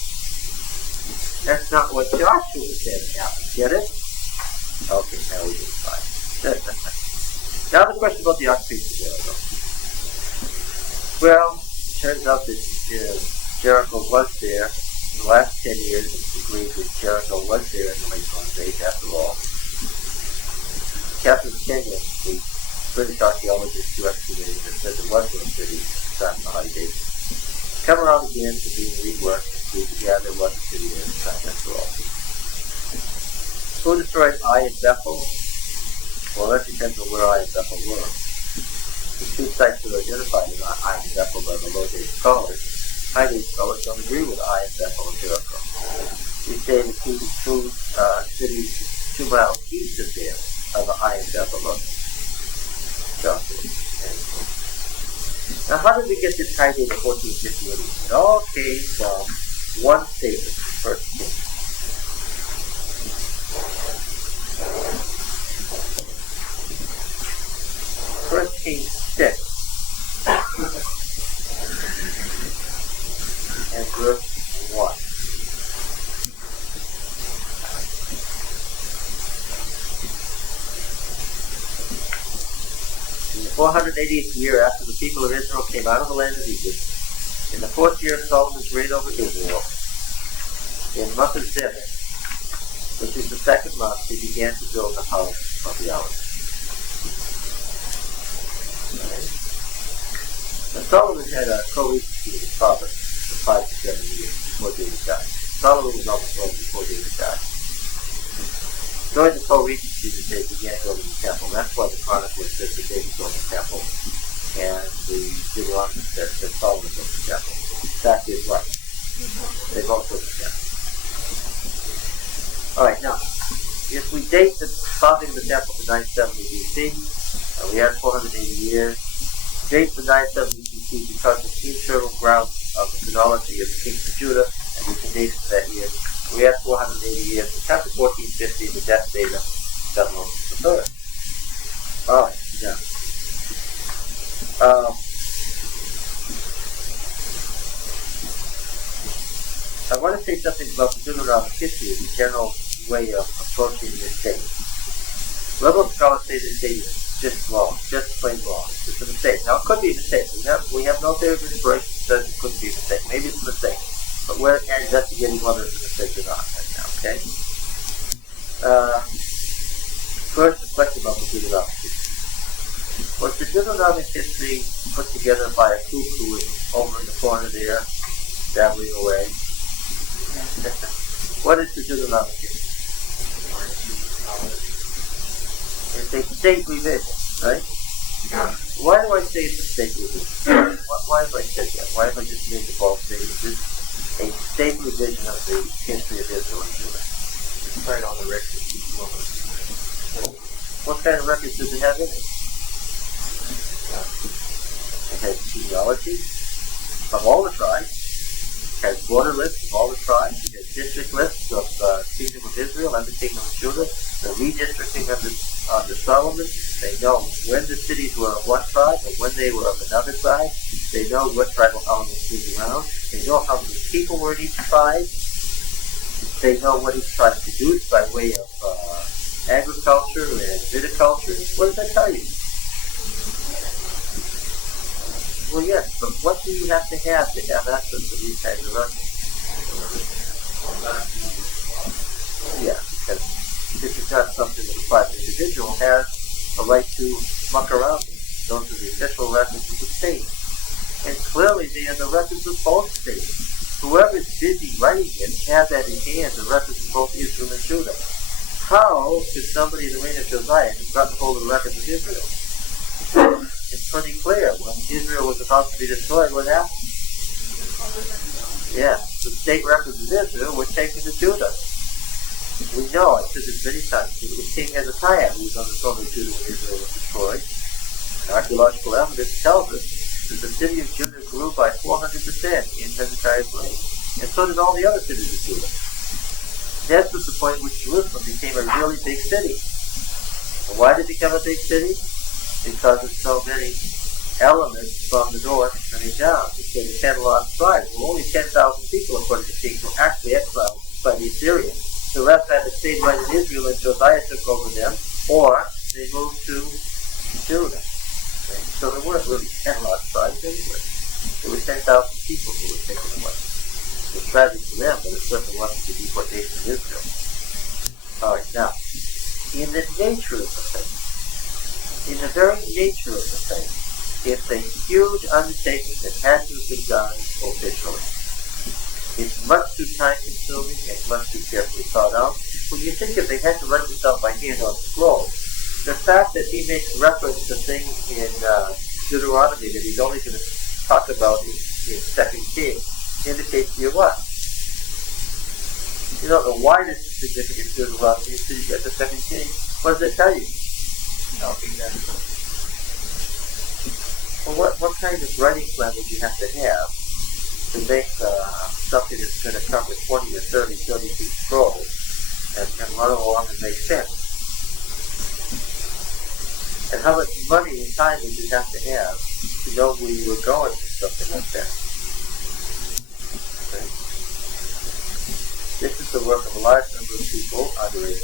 That's not what Joshua said happened. Get it? Okay, now we get fine. Now the question about the occupation of Jericho. Well, turns out that Jericho was there. In the last 10 years, it's agreed that Jericho was there in the late Bronze Age after all. Captain Kenyon, the British archaeologist who excavated it, said there was no city back in the high days. Come around again to being reworked and see that, yeah, there was a city there after all. Who destroyed Ai and Bethel? Well, that depends on where Ai and Bethel were. The two sites that are identified in Ai and Bethel by the Low Age scholars. High Age scholars don't agree with Ai and Bethel and Jericho. We say the two cities 2 miles east of there are the Ai and Bethel of Joshua. Now, how did we get this high date of 1458? It all came from one statement, First Kings. First Kings 6 and verse 1. In the 480th year after the people of Israel came out of the land of Egypt, in the 4th year of Solomon's reign over Israel, in the month of Ziph, which is the 2nd month, he began to build the house of Yahweh. Solomon had a co-regency with his father for 5 to 7 years before David died. Solomon was on the throne before David died. During the co-regency that they began building the temple. That's why the chronicler says that David built the temple, and the Deuteronomy says that Solomon built the temple. That is right. They both built the temple. Alright, now, if we date the founding of the temple to 970 BC, we had 480 years. Date the 970 BC because of the internal ground of the chronology of the kings of Judah, and we can date it to that year. We had 480 years. We come to 1450, the death date of Solomon III. Alright, now. I want to say something about the Deuteronomic history as a general way of approaching this date. Liberal scholars say this date is just wrong, just plain wrong. It's a mistake. Now, it could be a mistake. We have no theory of inspiration that says it couldn't be a mistake. Maybe it's a mistake. But we're investigating whether it's a mistake or not right now, okay? First, the question about the Deuteronomic history. Was the Deuteronomic history put together by a kook who was over in the corner there, dabbling away? What is the Deuteronomic history? It's a state revision, right? Why do I say it's a state revision? Why have I said that? Why have I just made the false statement? This is a state revision of the history of Israel and Judah. It's right on the record. What kind of records does it have in it? It has genealogy of all the tribes. It has border lists of all the tribes. It has district lists of the kingdom of Israel and the kingdom of Judah. The redistricting under Solomon. They know when the cities were of one tribe and when they were of another tribe. They know what tribal elements moved around. They know how many people were in each tribe. They know what each tribe produced by way of agriculture and viticulture. What does that tell you? Well, yes, but what do you have to have access to these kinds of records? Yeah, because this is not something that a private individual has a right to muck around with. Those are the official records of the state. And clearly they are the records of both states. Whoever is busy writing it has at his hand the records of both Israel and Judah. How could somebody in the reign of Josiah have gotten hold of the records of Israel? It's pretty clear. When Israel was about to be destroyed, what happened? Yeah, the state records of Israel were taken to Judah. We know, I've said this many times, it was King Hezekiah who was on the throne of Judah when Israel was destroyed. Archaeological evidence tells us that the city of Judah grew by 400% in Hezekiah's reign. And so did all the other cities of Judah. That was the point at which Jerusalem became a really big city. And why did it become a big city? Because of so many elements from the north coming down. So the 10 lost tribes. Well, only 10,000 people, according to King, were actually exiled by the Assyrians. The rest either stayed right in Israel and Josiah took over them, or they moved to Judah. Okay? So there weren't really 10 lost tribes anyway. There were 10,000 people who were taken away. It was tragic for them, but it certainly wasn't the deportation of Israel. Alright, now, in the nature of the thing, in the very nature of the thing, it's a huge undertaking that has to have been done officially. It's much too time-consuming and much too carefully thought out. When you think if they had to write this out by hand on scroll, the fact that he makes reference to things in Deuteronomy that he's only going to talk about in 2 Kings indicates to you what? You don't know why this is significant to Deuteronomy until you get to 2 Kings. What does it tell you? Well, what kind of writing plan would you have to make something that's going to cover 20 or 30 feet scroll and run along and make sense? And how much money and time would you have to know where you were going with something like that? Okay. This is the work of a large number of people under a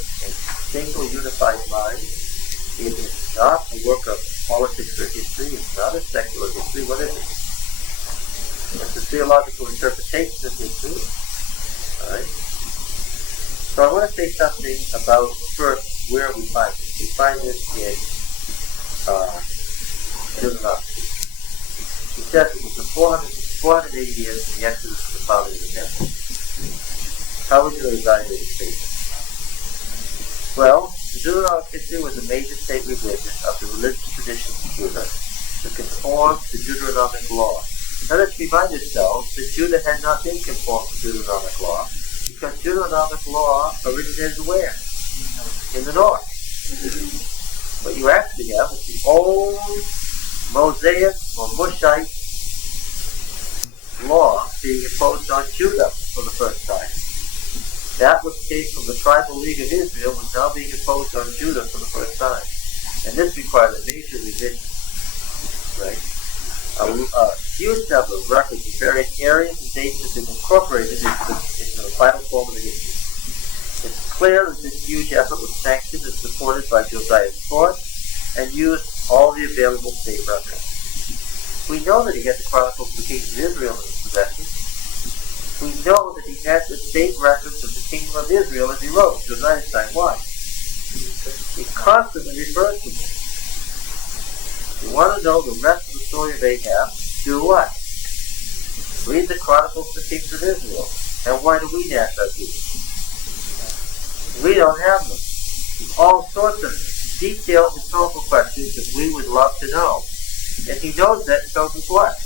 single unified mind. It is not a work of politics or history. It's not a secular history. What is it? It's a theological interpretation of history. Alright? So I want to say something about, first, where we find this. We find this in Deuteronomy. He says it was the 480 years from the Exodus to the founding of the temple. How would you evaluate the statement? Well, the Deuteronomic history was a major state revision of the religious traditions of Judah to conform to Deuteronomic law. Now let's remind ourselves that Judah had not been conformed to Deuteronomic law because Deuteronomic law originated where? In the north. What you actually have is the old Mosaic or Mushite law being imposed on Judah for the first time. That which came from the tribal league of Israel was now being imposed on Judah for the first time. And this required a major revision. Right? A huge number of records of various areas and dates have been incorporated into the final form of the history. It's clear that this huge effort was sanctioned and supported by Josiah's court and used all the available state records. We know that he had the Chronicles of the Kings of Israel in his possession. We know that he had the state records of the Kingdom of Israel as he wrote, Josiah's time. Why? He constantly refers to them. If you want to know the rest of the story of Ahab, do what? Read the Chronicles of the Kings of Israel. And why do we have these? We don't have them. There's all sorts of detailed historical questions that we would love to know. And he knows that, so does what?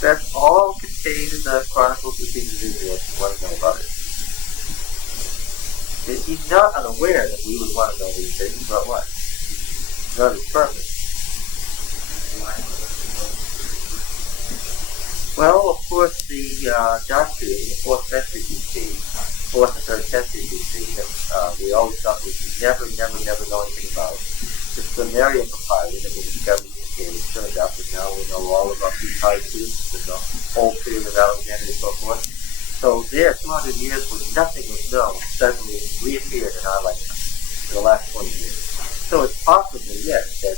That's all contained in the Chronicles of the Kings of Israel if you want to know about it. He's not unaware that we would want to know these things, but what? Not his purpose. Well, of course, the dark period in the 4th century BC, 4th and 3rd century BC, that we always thought we would never know anything about. The Samaria papyri that we discovered in the cave turned out that now we know all about these high priests and the whole period of Alexander and so forth. So there, 200 years when nothing was known suddenly reappeared in our lifetime in the last 20 years. So it's possible, yes, that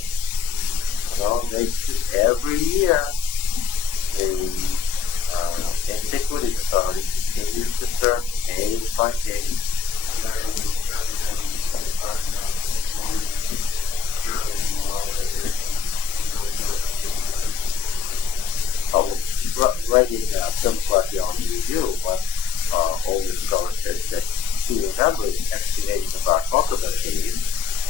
they every year the Antiquities Authority continues to search cave by cave. Right in Biblical Archaeology Review, one older scholar says that he remembers excavating the Bar Kokhba cave,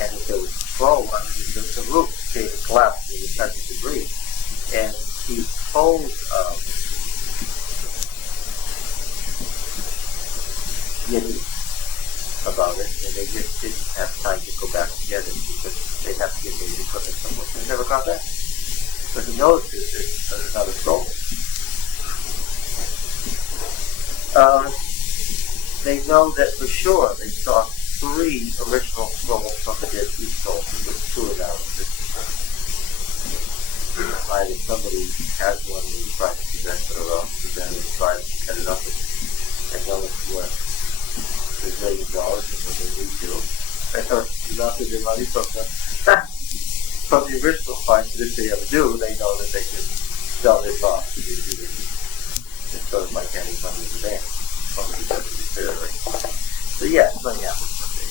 and that there was a scroll underneath the roof, the cave collapsed and it was touching debris. And he told Yiddish about it, and they just didn't have time to go back together because they'd have to get the equipment somewhere. They never got back. But he knows there's another scroll. They know that for sure they saw 3 original scrolls from the Dead Sea Scrolls, with 2 of them. Either somebody has one and he's trying to present it, or else then they try to cut it up and know it's worth $1 million or something they need to. You're not to get money from the original finds, that if they ever do, they know that they can sell their thoughts to the it's sort of like having money in the bank. So yeah, it might happen someday.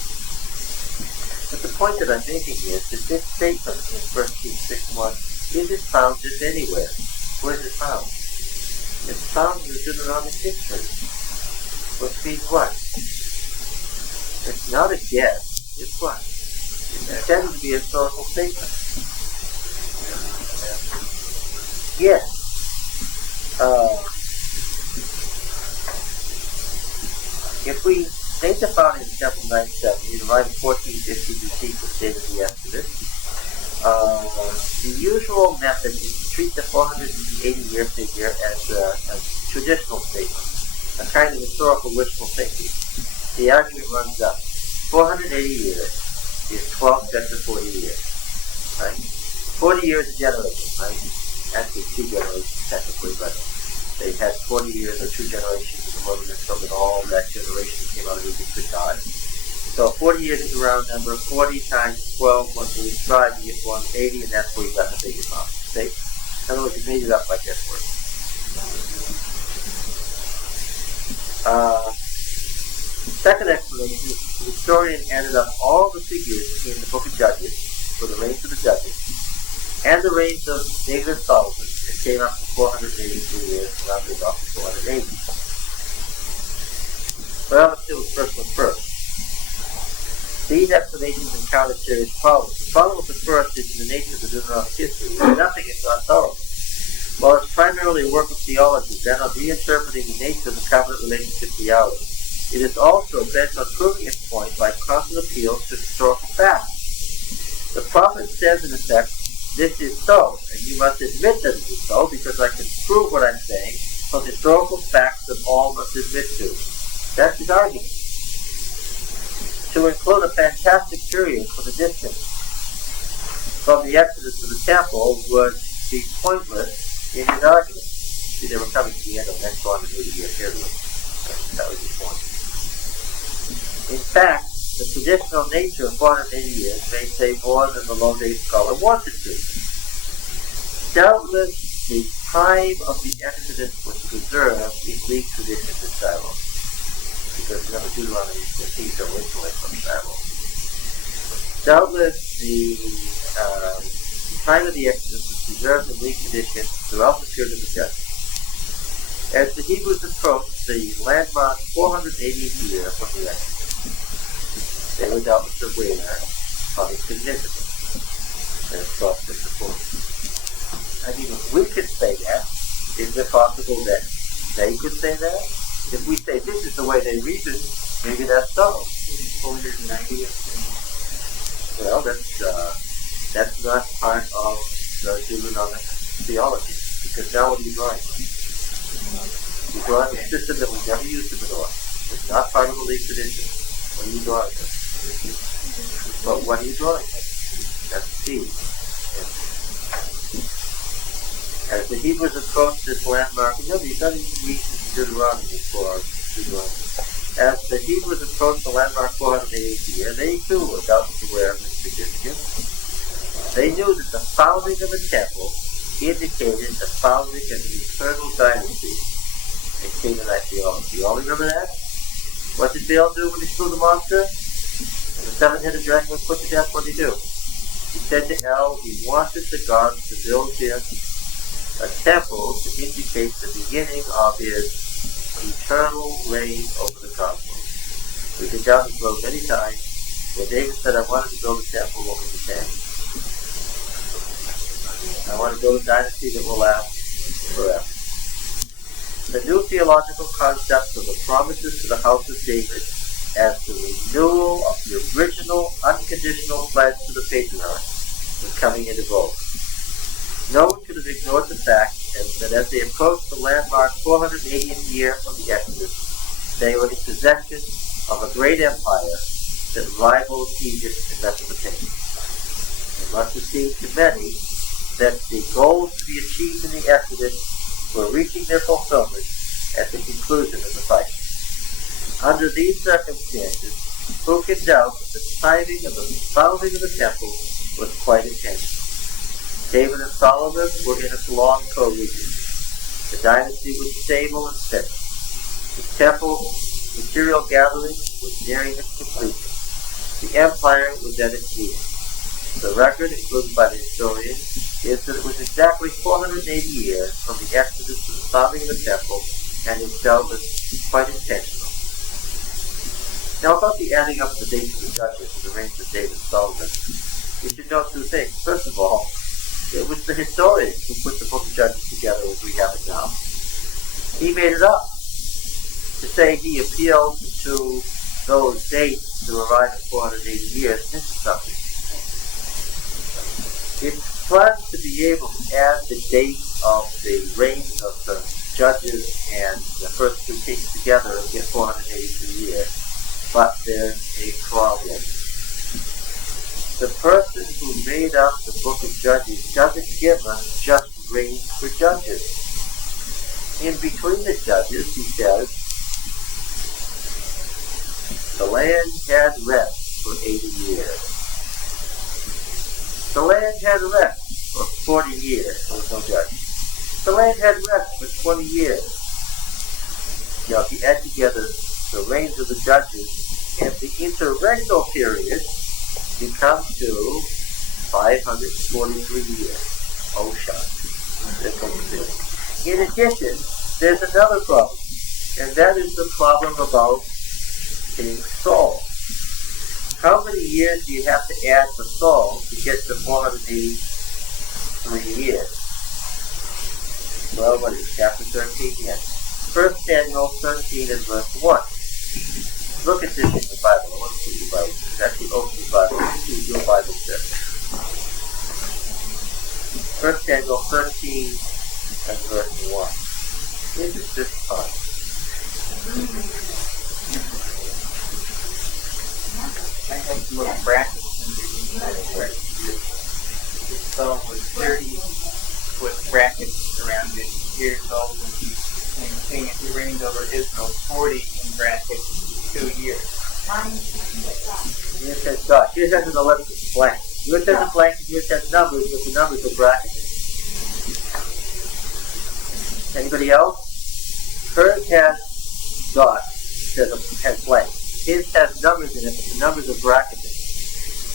But the point that I'm making is that this statement in 1 Kings 6:1 isn't found just anywhere. Where is it found? It's found in the Deuteronomic history. Which means what? It's not a guess. It's what? It's intended to be a historical statement. Yes. If we date the founding of Temple 970, around 1450 BC was the date of the Exodus, the usual method is to treat the 480-year figure as a traditional statement, a kind of historical wishful thinking. The argument runs up. 480 years is 12 sets of 40 years, right? 40 years a generation, right? Actually, 2 generations technically, but they had 40 years or 2 generations in the wilderness, so that all that generation came out of Egypt could die. So 40 years is a round number. 40 times 12, once we tribe, you get 180, and that's where you got the figure from. See? In other words, you made it up by guesswork. Second explanation is the historian added up all the figures in the book of Judges for the reigns of the judges and the reigns of David and Solomon came up to 483 years, and rounded off to 480. Well, let's do the first one first. These explanations encounter serious problems. The problem with the first is in the nature of the Deuteronomic history. Nothing is not thorough. While it's primarily a work of theology, bent on reinterpreting the nature of the covenant relationship to Yahweh, it is also bent on proving its point by constant appeals to historical facts. The prophet says, in effect, this is so, and you must admit that it is so, because I can prove what I'm saying from historical facts that all must admit to. That's his argument. To include a fantastic period for the distance from the Exodus to the temple would be pointless in his argument. See, they were coming to the end of the next 180-year period. That was his point. In fact, the traditional nature of 480 years may say more than the Low-Day scholar wanted to. Doubtless, the time of the Exodus was preserved in Greek tradition in Shiloh, because remember, Deuteronomy was received originally from Shiloh. Doubtless, the time of the Exodus was preserved in Greek tradition throughout the period of the Judges. As the Hebrews approached the landmark 480th year from the Exodus, they were doubtless aware of its significance and its cost and importance. I mean, if we could say that, is it possible that they could say that? If we say this is the way they read it, maybe that's so. 490. Well, that's not part of the Deuteronomic theology, because now what are you drawing? You're drawing a system that was never used in the North. It's not part of the Greek tradition. What are you drawing? But what are you drawing? That's the key. As the Hebrews approached this landmark, remember, you've got to read Deuteronomy for Deuteronomy. As the Hebrews approached the landmark 480th year, they too were doubtless aware of its significance. They knew that the founding of the temple indicated the founding of an eternal dynasty in Canaanite theology. You all remember that? What did Baal do when he slew the monster? When the seven-headed dragon was put to death, what did he do? He said to El, he wanted the gods to build him a temple to indicate the beginning of his eternal reign over the cosmos. We can down this road many times where David said, I wanted to build a temple, what was the saying? I want to build a dynasty that will last forever. The new theological concept of the promises to the house of David as the renewal of the original unconditional pledge to the patriarchs was coming into vogue. No one could have ignored the fact that as they approached the landmark 480th year from the Exodus, they were in possession of a great empire that rivaled Egypt and Mesopotamia. It must have seemed to many that the goals to be achieved in the Exodus were reaching their fulfillment at the conclusion of the fight. Under these circumstances, who can doubt that the timing of the founding of the temple was quite intentional? David and Solomon were in its long co-regents. The dynasty was stable and steady. The temple's material gathering was nearing its completion. The empire was at its zenith. The record, included by the historian, is that it was exactly 480 years from the Exodus to the founding of the temple, and is doubtless quite intentional. Now, about the adding up the dates of the judges and the reigns of David and Solomon, we should know two things. First of all, it was the historian who put the book of Judges together as we have it now. He made it up. To say he appealed to those dates to arrive at 480 years, this is something. It's fun to be able to add the dates of the reigns of the judges and the first two kings together and get 482 years. But there's a problem. The person who made up the book of Judges doesn't give us just reigns for judges. In between the judges, he says, the land had rest for 80 years. The land had rest for 40 years. There was no judge. The land had rest for 20 years. Now, if you add together the reigns of the judges and the interregnal period, you come to 543 years. Oh, shucks. In addition, there's another problem, and that is the problem about King Saul. How many years do you have to add for Saul to get to 483 years? Well, what is it, chapter 13? Yes. 1 Samuel 13 and verse 1. Look at this in the Bible. I want to see the Bible. It's actually open the Bible. Let's see what your Bible says. 1 Samuel 13 and verse 1. This is this part. I had some little brackets in there. This stone was 30 with brackets around it. Years old when he became king, and he reigned over Israel 40 in brackets, 2 years. Yours says God. Yours has an ellipsis, blank. Yours has a blank and yours has numbers, but the numbers are bracketed. Anybody else? Hers has dots, has blank. His has numbers in it, but the numbers are bracketed.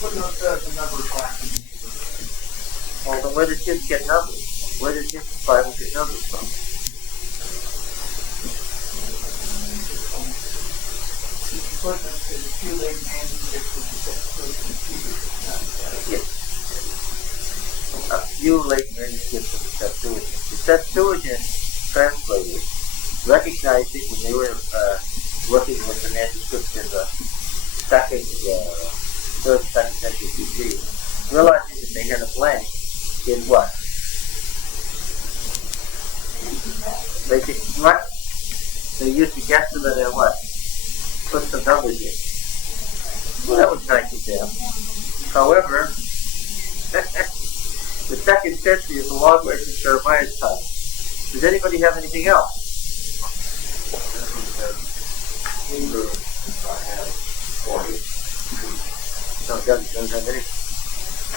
What does the number bracketed? Well, then where does his get numbers? Where does his Bible get numbers from? Yes. A few late manuscripts of the Septuagint. The Septuagint translators recognized it when they were working with the manuscripts in the third, second century BC, realizing that they had a blank in what? They did what? They used to guesstimate and what? Put some numbers in. Well, that was nice of them. However, the second century is a long way from Jeremiah's time. Does anybody have anything else? Hebrew, I have 40. No, it doesn't have any.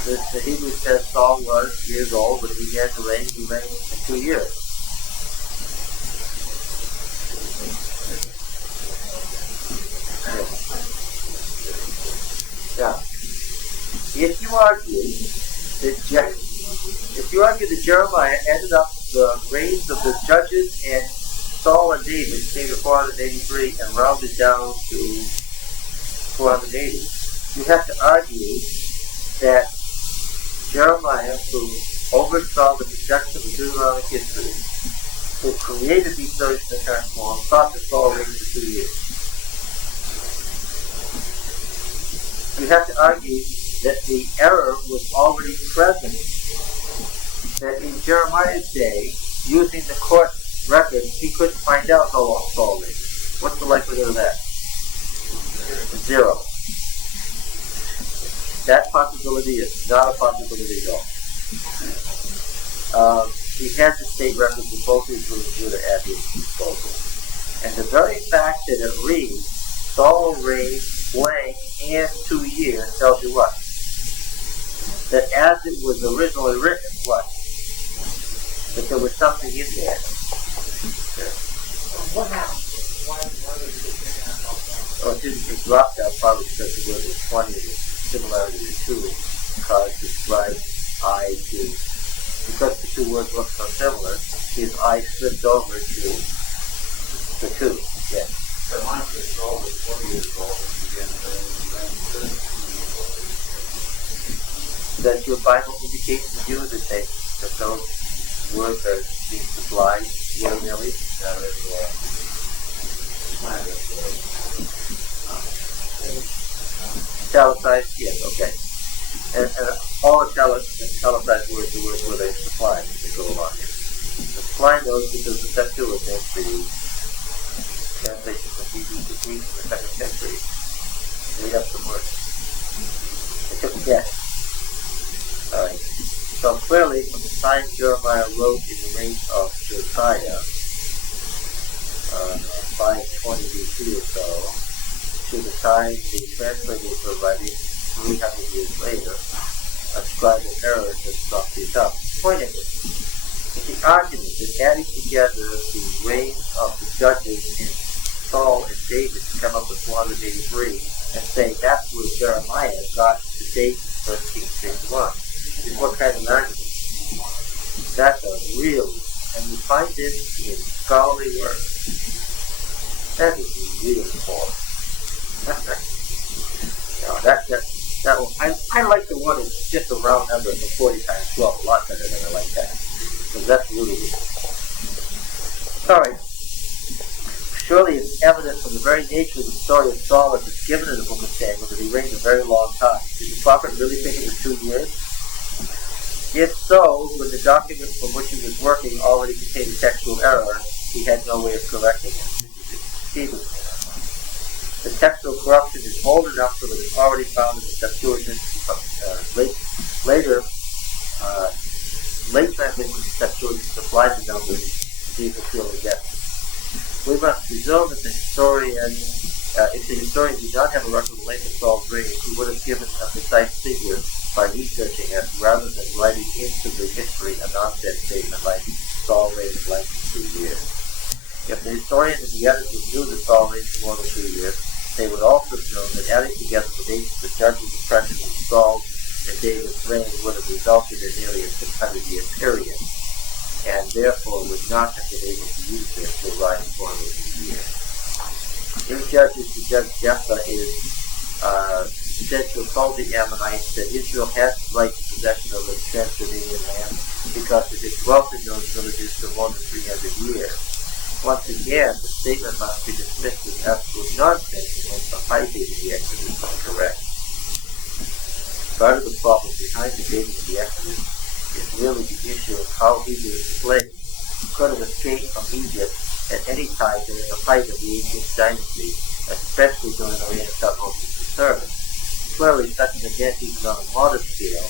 The Hebrew says Saul was years old when he began to reign. He reigned for 2 years. Now, if you argue that Jeremiah ended up the reigns of the judges and Saul and David came to 483 and rounded down to 480, you have to argue that Jeremiah, who oversaw the production of Deuteronomic history, who created these stories in the current form, thought that Saul reigned for 2 years. You have to argue that the error was already present, that in Jeremiah's day, using the court records, he couldn't find out how long Saul reigned. What's the likelihood of that? 0. That possibility is not a possibility at all. He has the state records of both Israel and Judah at his disposal. And the very fact that it reads, Saul reigned blank and 2 years, tells you what? That as it was originally written, what? That there was something in there. What happened? Why did it get taken out? Oh, it didn't get dropped out probably because the word was 20 and the similarity to 2 caused the scribe I to, because the 2 words look so similar, his eye slipped over to the 2. Yes. But my Saul was 20 years old and began to reign 13 years old. Does your Bible indicate to you that those words are being supplied willy-nilly? That is Italicized? Yes, okay. And all italicized words are words where they supply as they go along here. They're supplying those because the Septuagint, the translation from Hebrew to Greek in the 2nd century, made up some words. They took a guess. Alright. So clearly, from the time Jeremiah wrote in the reign of Josiah, 520 BC or so, to the time the translators were writing 300 years later, a scribal error has dropped these up. The point is, the argument that adding together the reigns of the judges in Saul and David to come up with 483 and say that's where Jeremiah got the date 1 Kings 61 is what kind of an argument? That's a really find this in scholarly work. That is really poor. That one, I like the one that's just a round number for 40 times 12 a lot better than I like that. Because that's really good. Alright. Surely it's evident from the very nature of the story of Saul as it's given in the book of Samuel that he reigned a very long time. Did the prophet really think it was 2 years? If so, when the document from which he was working already contained a textual error, he had no way of correcting it. The textual corruption is old enough so that it's already found in the Septuagint. Late translations of the Septuagint supplied the numbers Jesus really gets. We must presume that the historian, if the historian did not have a record of the length of Saul's reign, he would have given a precise figure by researching it rather than writing into the history a nonsense statement like Saul reigned blank for 2 years. If the historian and the editors knew that Saul reigned for more than 2 years, they would also know that adding together the dates of the judges' impression of Saul's and David's reign would have resulted in nearly a 600-year period, and therefore would not have been able to use this to arrive at 480 years. In Judges, the judge Jephthah is said to have told the Ammonites that Israel had right to possession of the Transjordanian land because it had dwelt in those villages for more than 300 years. Once again, the statement must be dismissed as absolute nonsense and the high date of the Exodus is correct. Part of the problem behind the dating of the Exodus is really the issue of how Hebrew slaves could have escaped from Egypt at any time during the height of the 18th dynasty, especially during the reign of Tutmosis III. Clearly, such an event, even on a modest scale,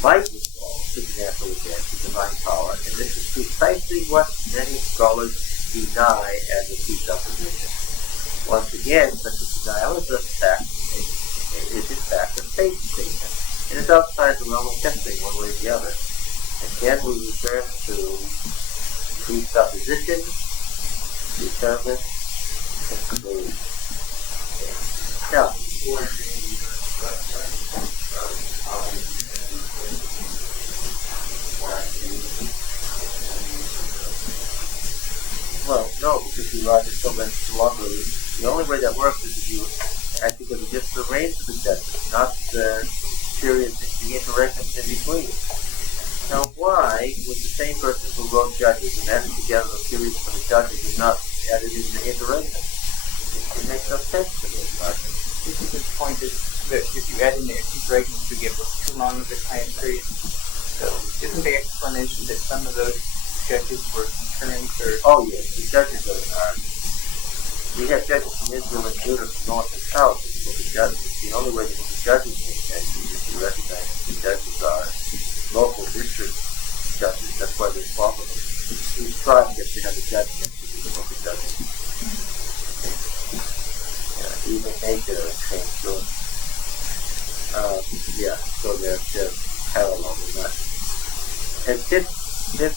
might involve supernatural events of divine power, and this is precisely what many scholars deny as a presupposition. Once again, such a denial is in fact a faith statement, and is outside the realm of testing one way or the other. Again, we return to presupposition, determine, conclude. Now, well, no, because you are just so much longer. The only way that works is if you, I think, if you just arrange the judges, not the periods, the interregnums in between. Now, why would the same person who wrote Judges and added together the periods for the judges and not added in the interregnum? It makes no sense to me, Martin. The point is that if you add in the interregnums, you give us too long of a time period. So, isn't the explanation that some of those judges were concurrent or... Oh, yes, the judges are. We have judges from Israel and Judah from north and south in the book of Judges. The only way the book of Judges makes sense is if you recognize that the judges are local district judges. That's why they're popular. Each tribe gets to have a judge next to the book of Judges. Even nature is same story. So they're parallel with that. And since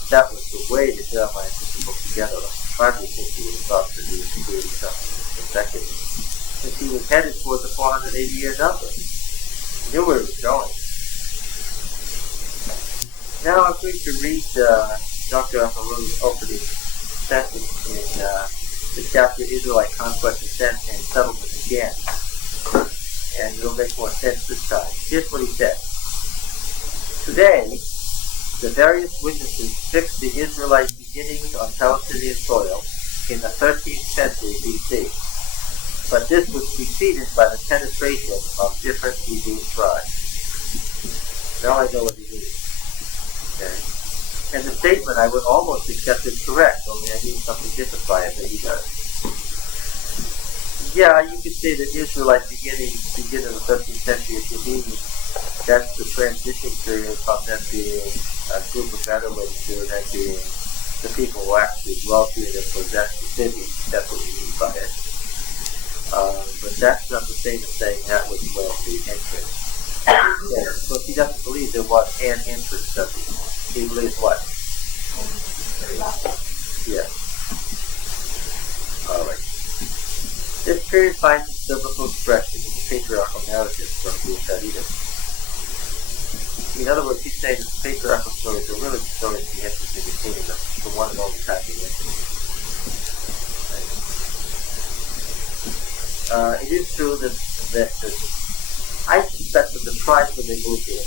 that was the way the Jeremiah put the book together, I hardly think he would have thought that he was creating something consecutive. Since he was headed toward the 480-year number. He knew where he was going. Now I'm going to read Dr. Haroon's opening sentence in the chapter Israelite Conquest and Settlement again. And it'll make more sense this time. Here's what he said. Today, the various witnesses fixed the Israelite beginnings on Palestinian soil in the 13th century B.C. But this was preceded by the penetration of different Hebrew tribes. Now I know what he means. Okay? And the statement I would almost accept as correct, only I need something different by it than he does. Yeah, you could say that Israelite begin in the 13th century if you mean that's the transition period from them being a group of Bedouins to them being the people who actually dwelt here and possessed the city. That's what you mean by it. But that's not the same as saying that was the entrance. Yeah, so he doesn't believe there was an entrance, does he? He believes what? Yes. All right. This period finds its biblical expression in the patriarchal narratives from the Exodus. In other words, he's saying that the patriarchal stories are really stories the interest in retaining the one and only type of interest. It is true that I suspect that the tribes when they moved in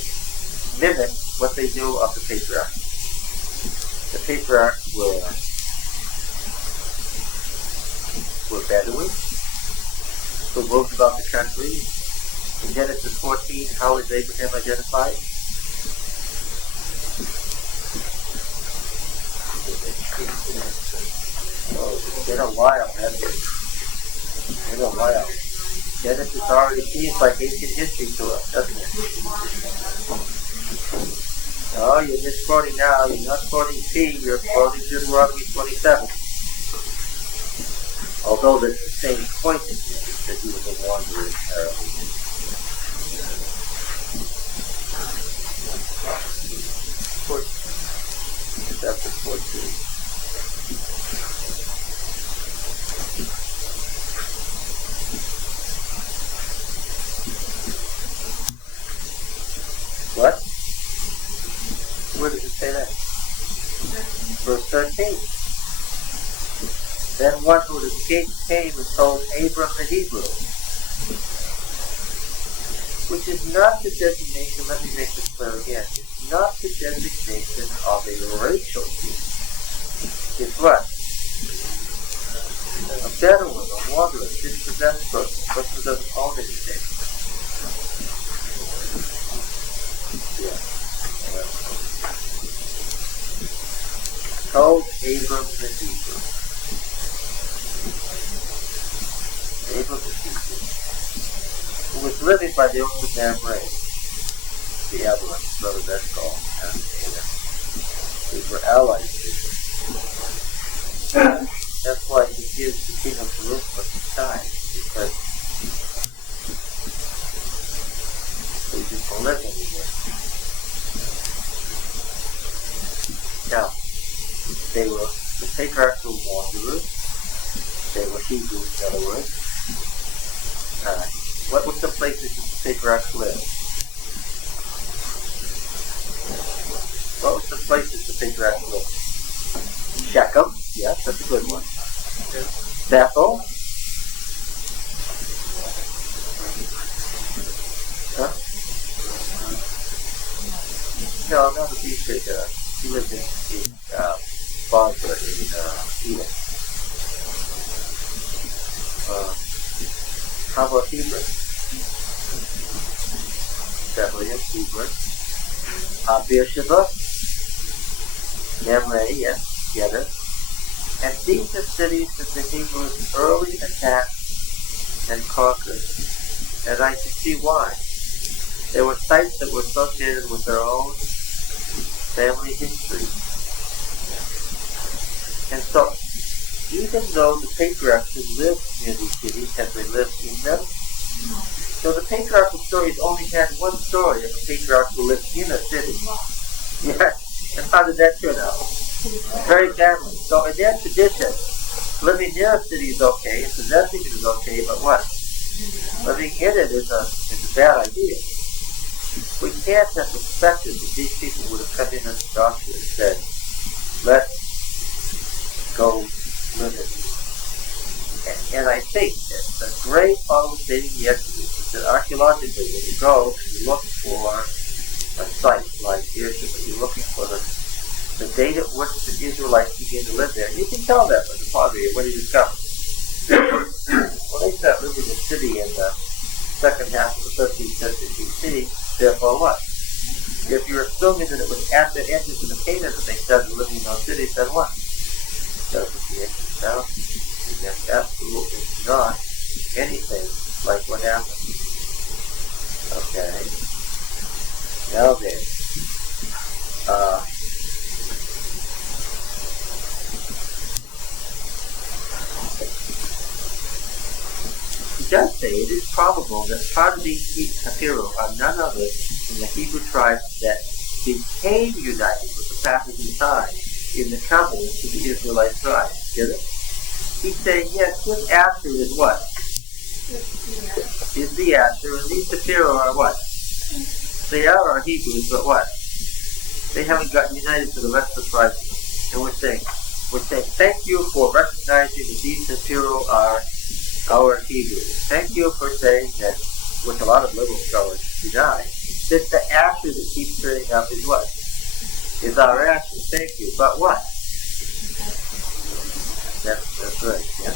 mimic what they knew of the patriarchs. The patriarchs were Bedouins who moved about the country. In Genesis 14, how is Abraham identified? Oh, it's been a while, hasn't it? It's been a while. Genesis already seems like ancient history to us, doesn't it? Oh, you're misquoting now. You're not quoting P, you're quoting Deuteronomy 27. Although there's the same point in here, that he was a wanderer apparently. Chapter 14. What? Where does it say that? Verse 13. Then one who had escaped came and told Abram the Hebrew, which is not the designation, let me make this clear again, it's not the designation of a racial group. It's what? A Bedouin, a wanderer, dispossessed person who doesn't own anything. Yeah. Told Abram the Hebrew. Abram the Hebrew, who was living by the oaks of Mamre, the Amalekite, brother that's called, and Canaan. These were allies of Israel. That's why he gives the king of Jerusalem his time, because they just live anywhere. Now, they were the patriarchal wanderers. They were Hebrews, in other words. What were some places that the patriarchs lived? What were some places the patriarchs lived? Shechem, yes, that's a good one. Bethel. Huh? No, not the beach. He lived in Basra in Edom. How about Hebron? Bethlehem, Hebron. Beersheba, Mamre, yes, together. And these are cities that the Hebrews early attacked and conquered. And I can see why. There were sites that were associated with their own family history. And so, even though the patriarchs who lived near these cities had they lived in them, so the patriarchal stories only had one story of a patriarch who lived in a city. Yes. And how did that turn out? Very badly. So in their tradition, living near a city is okay, and possessing it is okay, but what? Living in it is a bad idea. We can't have expected that these people would have come in as Joshua and said, let's go live in it. And I think that the great problem stating the Exodus is that archaeologically, when you go and you look for a site like Beersheba, you're looking for the date at which the Israelites began to live there. And you can tell that by the pottery when you discover. Well, they start living in the city in the second half of the 13th century BC. Therefore, what? If you're assuming that it was at the entrance of the Canaan that they started living in those cities, then what? Doesn't the Exodus sound? That's absolutely not anything like what happened. Okay. Now then, he does say it is probable that part of these Kapiru are none other than the Hebrew tribes that became united with the passage of time in the covenant to the Israelite tribes. Get it? He's saying, yes, this Asher is what? Is the Asher, and these Kapiru are what? They are our Hebrews, but what? They haven't gotten united to the rest of the tribes. And we're saying, thank you for recognizing that these Imperial are our Hebrews. Thank you for saying that, which a lot of liberal scholars deny, that the ashes that keeps turning up is what? Is our ashes. Thank you. But what? That's right, yeah.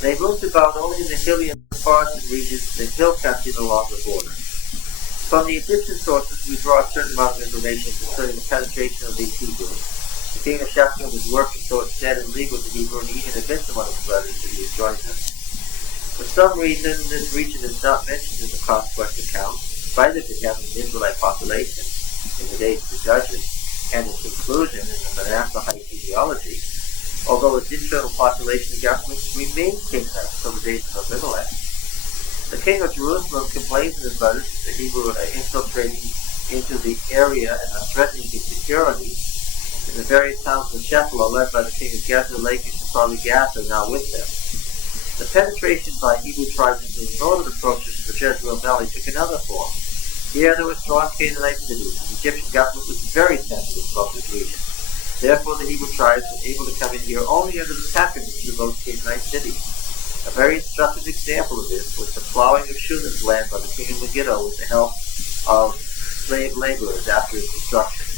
They moved about only in the hilly and forested regions, the hill country along the border. From the Egyptian sources, we draw a certain amount of information concerning the penetration of these Hebrews. The king of Shechem was working so it stand in league with the Hebrew and even admits one of his brothers that he has joined them. For some reason, this region is not mentioned in the conquest account, despite it having an Israelite population in the days of the Judges, and its inclusion in the Manassehite genealogy, although its internal population and government remained Canaanite until the days of Abimelech. The king of Jerusalem complains to his brothers that the Hebrews are infiltrating into the area and are threatening his security. And the various towns of Shephelah, led by the king of Gezer, Lachish, and probably Gath, are now with them. The penetration by Hebrew tribes into the northern approaches to the Jezreel Valley took another form. Here there were strong Canaanite cities, and the Egyptian government was very sensitive about this region. Therefore, the Hebrew tribes were able to come in here only under the patronage of those Canaanite cities. A very instructive example of this was the plowing of Shunam's land by the king of Megiddo with the help of slave laborers after its destruction.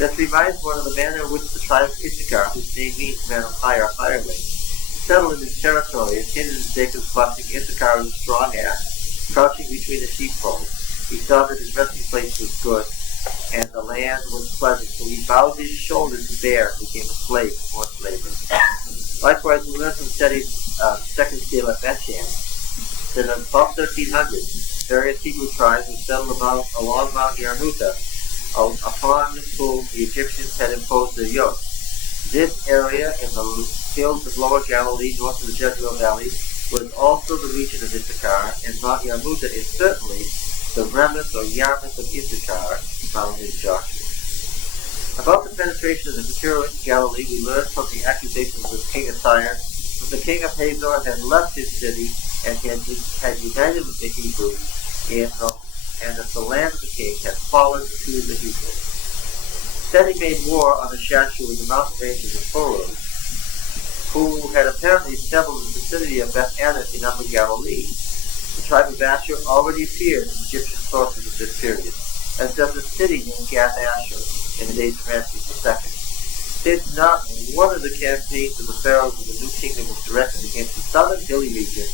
This reminds one of the manner in which the tribe of Issachar, whose name means man of higher, hireling, settled in his territory and hindered Jacob's blessing. Issachar was a strong ass, crouching between the sheepfolds. He saw that his resting place was good, and the land was pleasant, so he bowed his shoulders to bear and became a slave to forced labor. Likewise, we learn from studies second scale at Bethshan that in about 1300, various Hebrew tribes were settled along Mount Yarmuta, upon whom the Egyptians had imposed their yoke. This area in the hills of Lower Galilee, north of the Jezreel Valley, was also the region of Issachar, and Mount Yarmuta is certainly the Ramoth or Yarmouth of Issachar, found in Joshua. About the penetration of the material in Galilee, we learn from the accusations of King of Tyre that the king of Hazor had left his city and had united with the Hebrews, and that the land of the king had fallen to the Hebrews. Then he made war on the Shashu in the mountain ranges of Horos, who had apparently settled in the vicinity of Beth Anath in Upper Galilee. The tribe of Asher already appears in Egyptian sources of this period, as does a city named Gath Asher in the days of Ramses II. Since not one of the campaigns of the pharaohs of the New Kingdom was directed against the southern hilly region,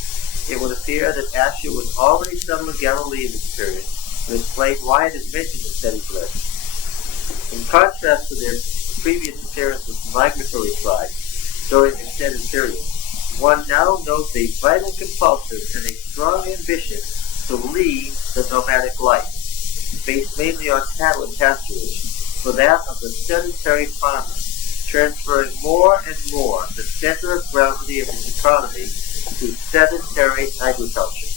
it would appear that Asher was already settled in Galilee in this period, to explain why it is mentioned in Seti's list. In contrast to their previous appearance as migratory tribes during an extended period, one now notes a vital compulsion and a strong ambition to lead the nomadic life, based mainly on cattle and pasturage, for that of the sedentary farmer, transferring more and more the center of gravity of his economy to sedentary agriculture.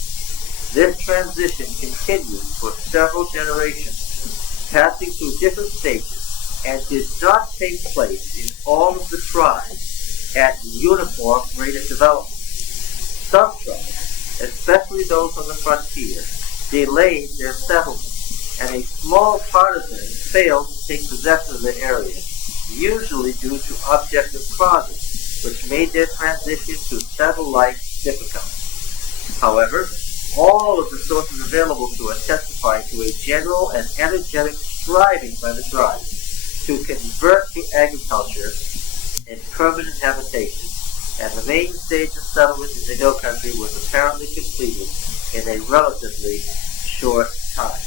This transition continued for several generations, passing through different stages, and did not take place in all of the tribes at uniform rate of development. Some tribes, especially those on the frontier, delayed their settlement, and a small part of them failed to take possession of the area, usually due to objective causes, which made their transition to settled life difficult. However, all of the sources available to us testify to a general and energetic striving by the tribes to convert to agriculture and permanent habitation, and the main stage of settlement in the hill country was apparently completed in a relatively short time.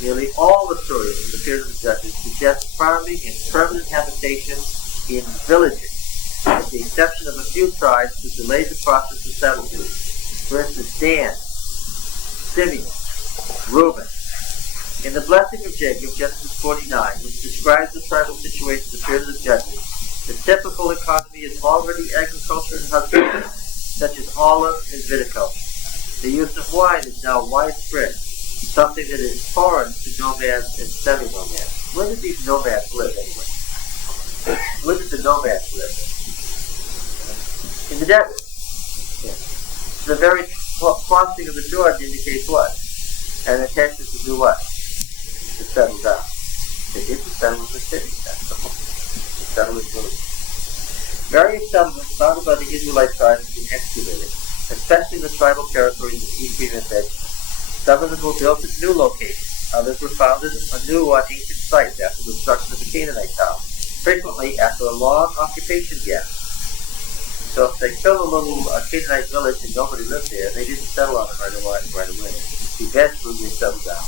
Nearly all the stories from the period of the Judges suggest farming and permanent habitation in villages, with the exception of a few tribes who delayed the process of settlement. For instance, Dan, Simeon, Reuben. In the blessing of Jacob, Genesis 49, which describes the tribal situation of the period of the Judges, the typical economy is already agriculture and husbandry, such as olive and viticulture. The use of wine is now widespread, something that is foreign to nomads and semi-nomads. Where did these nomads live anyway? Where did the nomads live? In the desert. Yeah. The very crossing of the Jordan indicates what? An intention to do what? To settle down. They did to settle in the city. That's the whole. To settle in village. Various settlements founded by the Israelite tribes have been excavated, especially in the tribal territories of Ephraim and Benjamin. Some of them were built at new locations. Others were founded anew on ancient sites after the destruction of the Canaanite town, frequently after a long occupation gap. So if they killed a little Canaanite village and nobody lived there, they didn't settle on it right away. Eventually they settled down.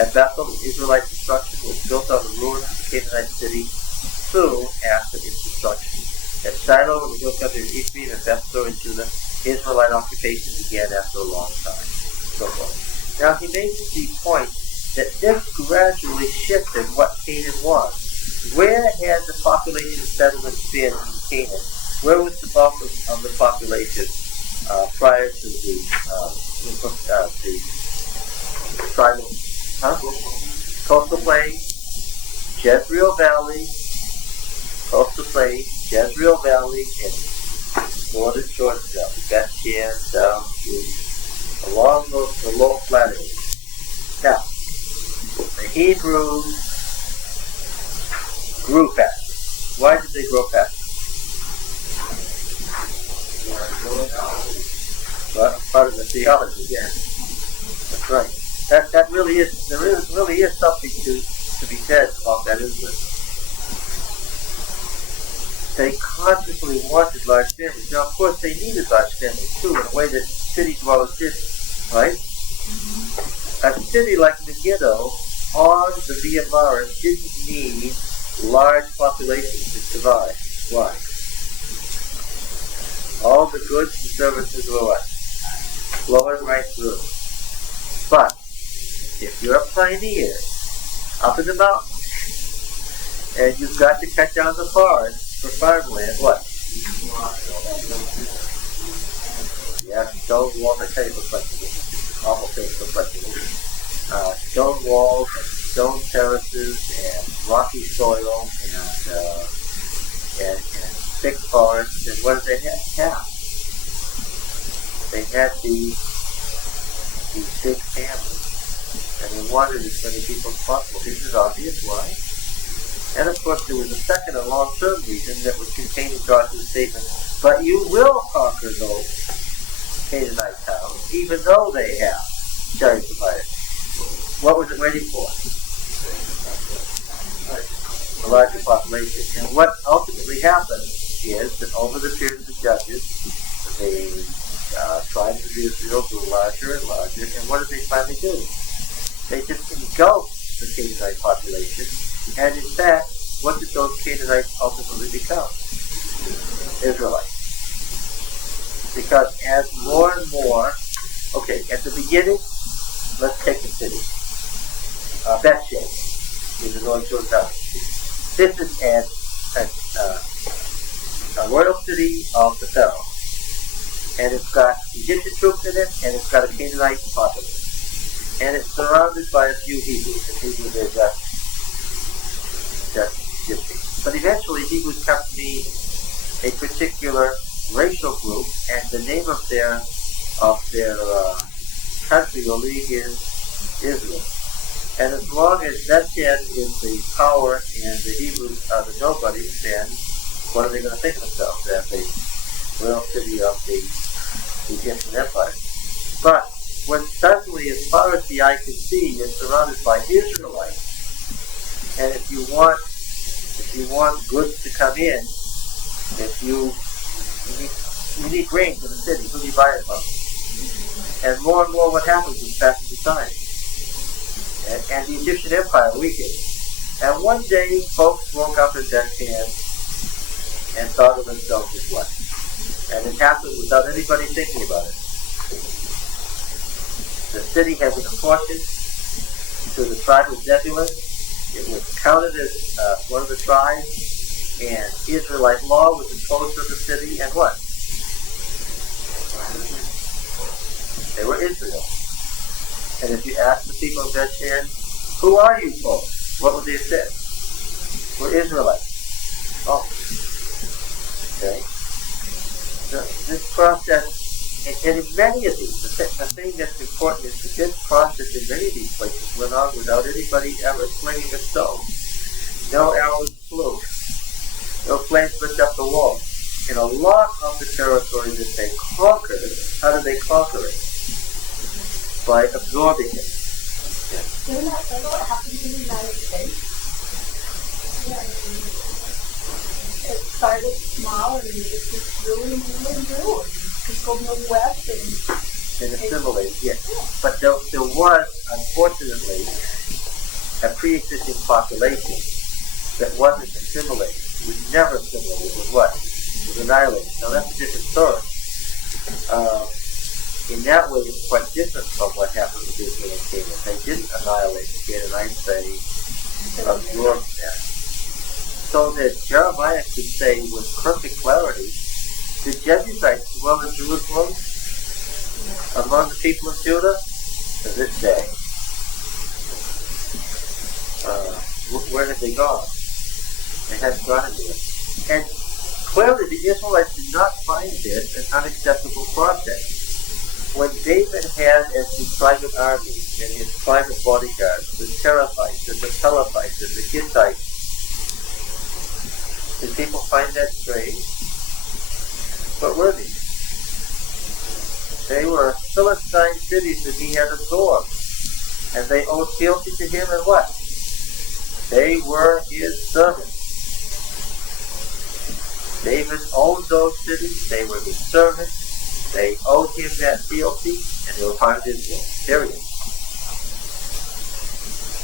At Bethel, the Israelite construction was built on the ruins of the Canaanite city soon after its destruction. At Shiloh, in the hill country of Ephraim and Bethel in Judah, Israelite occupation began after a long time. So forth. Now he makes the point that this gradually shifted what Canaan was. Where had the population settlement been in Canaan? Where was the bulk of the population prior to the tribal coastal plain? Jezreel Valley, coastal plain, Jezreel Valley, and northern Jordan Valley, Beth-Shan down along the low flat areas. Now, the Hebrews grew fast. Why did they grow fast? Well, part of the theology, yeah. That's right. That really is. There really is something to be said about that, isn't it? They consciously wanted large families. Now, of course, they needed large families too, in a way that city dwellers did, right? A city like Megiddo on the Via Maris didn't need large populations to survive. Why? All the goods and services were what? Flowing right through. But if you're a pioneer up in the mountains and you've got to cut down the forest for farmland, what? Yeah, stone walls, I tell you, look like awful things look like stone walls, and stone terraces, and rocky soil, and thick forests. And what did they have? They had these big families, and they wanted as many people as possible. This is obvious why. And of course, there was a second and long-term reason that was contained in God's statement. But you will conquer those Canaanite towns, even though they have chariots of fire. What was it waiting for? A larger population. And what ultimately happened is that over the period of the Judges, the tribes of Israel grew larger and larger. And what did they finally do? They just engulfed the Canaanite population. And in fact, what did those Canaanites ultimately become? Israelites. Because as more and more, okay, at the beginning, let's take the city. Beth-Shan in the North Jordan Valley. This is a royal city of the Pharaoh. And it's got Egyptian troops in it, and it's got a Canaanite populace. And it's surrounded by a few Hebrews. And Hebrews are just gypsies. But eventually, Hebrews come to be a particular racial group, and the name of their country will be is Israel. And as long as Beth-Shan is the power and the Hebrews are the nobodies, then what are they going to think of themselves as the royal city of the Egyptian Empire? But when suddenly, as far as the eye can see, you're surrounded by Israelites, and if you want goods to come in, you need grain for the city. Who do you buy it from? And more what happens is passage of time. And the Egyptian Empire weakened. And one day, folks woke up in Beth-Shan and thought of themselves as what? And it happened without anybody thinking about it. The city had been apportioned to the tribe of Zebulun. It was counted as one of the tribes, and Israelite law was imposed on the city, and what? They were Israel. And if you ask the people of Beth-Shan, who are you folks? What would they have said? We're Israelites. Oh. Okay. This process And in many of these, the thing that's important is that this process in many of these places went on without anybody ever slinging a stone. No arrows flew. No flames lit up the wall. In a lot of the territory that they conquered, how did they conquer it? By absorbing it. Isn't that what happened in the United States? Yeah. It started small and it just grew and grew and grew. People moved west and assimilated, yes. But there was, unfortunately, a pre-existing population that wasn't assimilated. It was never assimilated. It was what? It was annihilated. Now that's a different story. In that way, it's quite different from what happened with Israel and Canaan. They didn't annihilate the Canaanites, they absorbed them. So that Jeremiah could say with perfect clarity, the Jebusites dwell in Jerusalem among the people of Judah to this day. Where had they gone? They hadn't gone anywhere. And clearly the Israelites did not find this an unacceptable process. When David had as his private army and his private bodyguards, the Cherethites and the Pelethites and the Hittites, did people find that strange? What were these? They were Philistine cities that he had absorbed. And they owed fealty to him and what? They were his servants. David owned those cities. They were his servants. They owed him that fealty, and they were part of Israel. Period.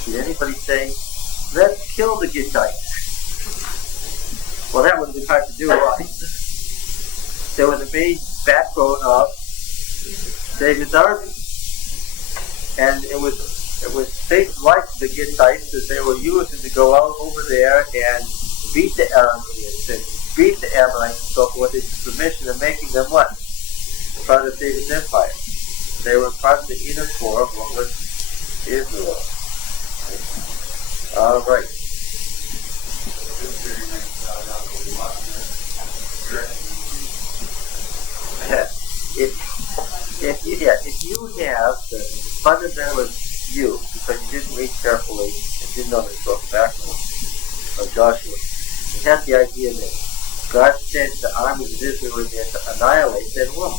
Did anybody say, let's kill the Hittites? Well, that would have been hard to do, right? There was a main backbone of David's army. And it was things like the Hittites that they were using to go out over there and beat the Arameans and beat the Ammonites and so forth into submission and making them what? Part of David's empire. They were part of the inner core of what was Israel. All right. If you have the fundamental view, because you didn't read carefully and didn't know the historical background of Joshua, you had the idea that God sent the armies of Israel in there to annihilate, then what?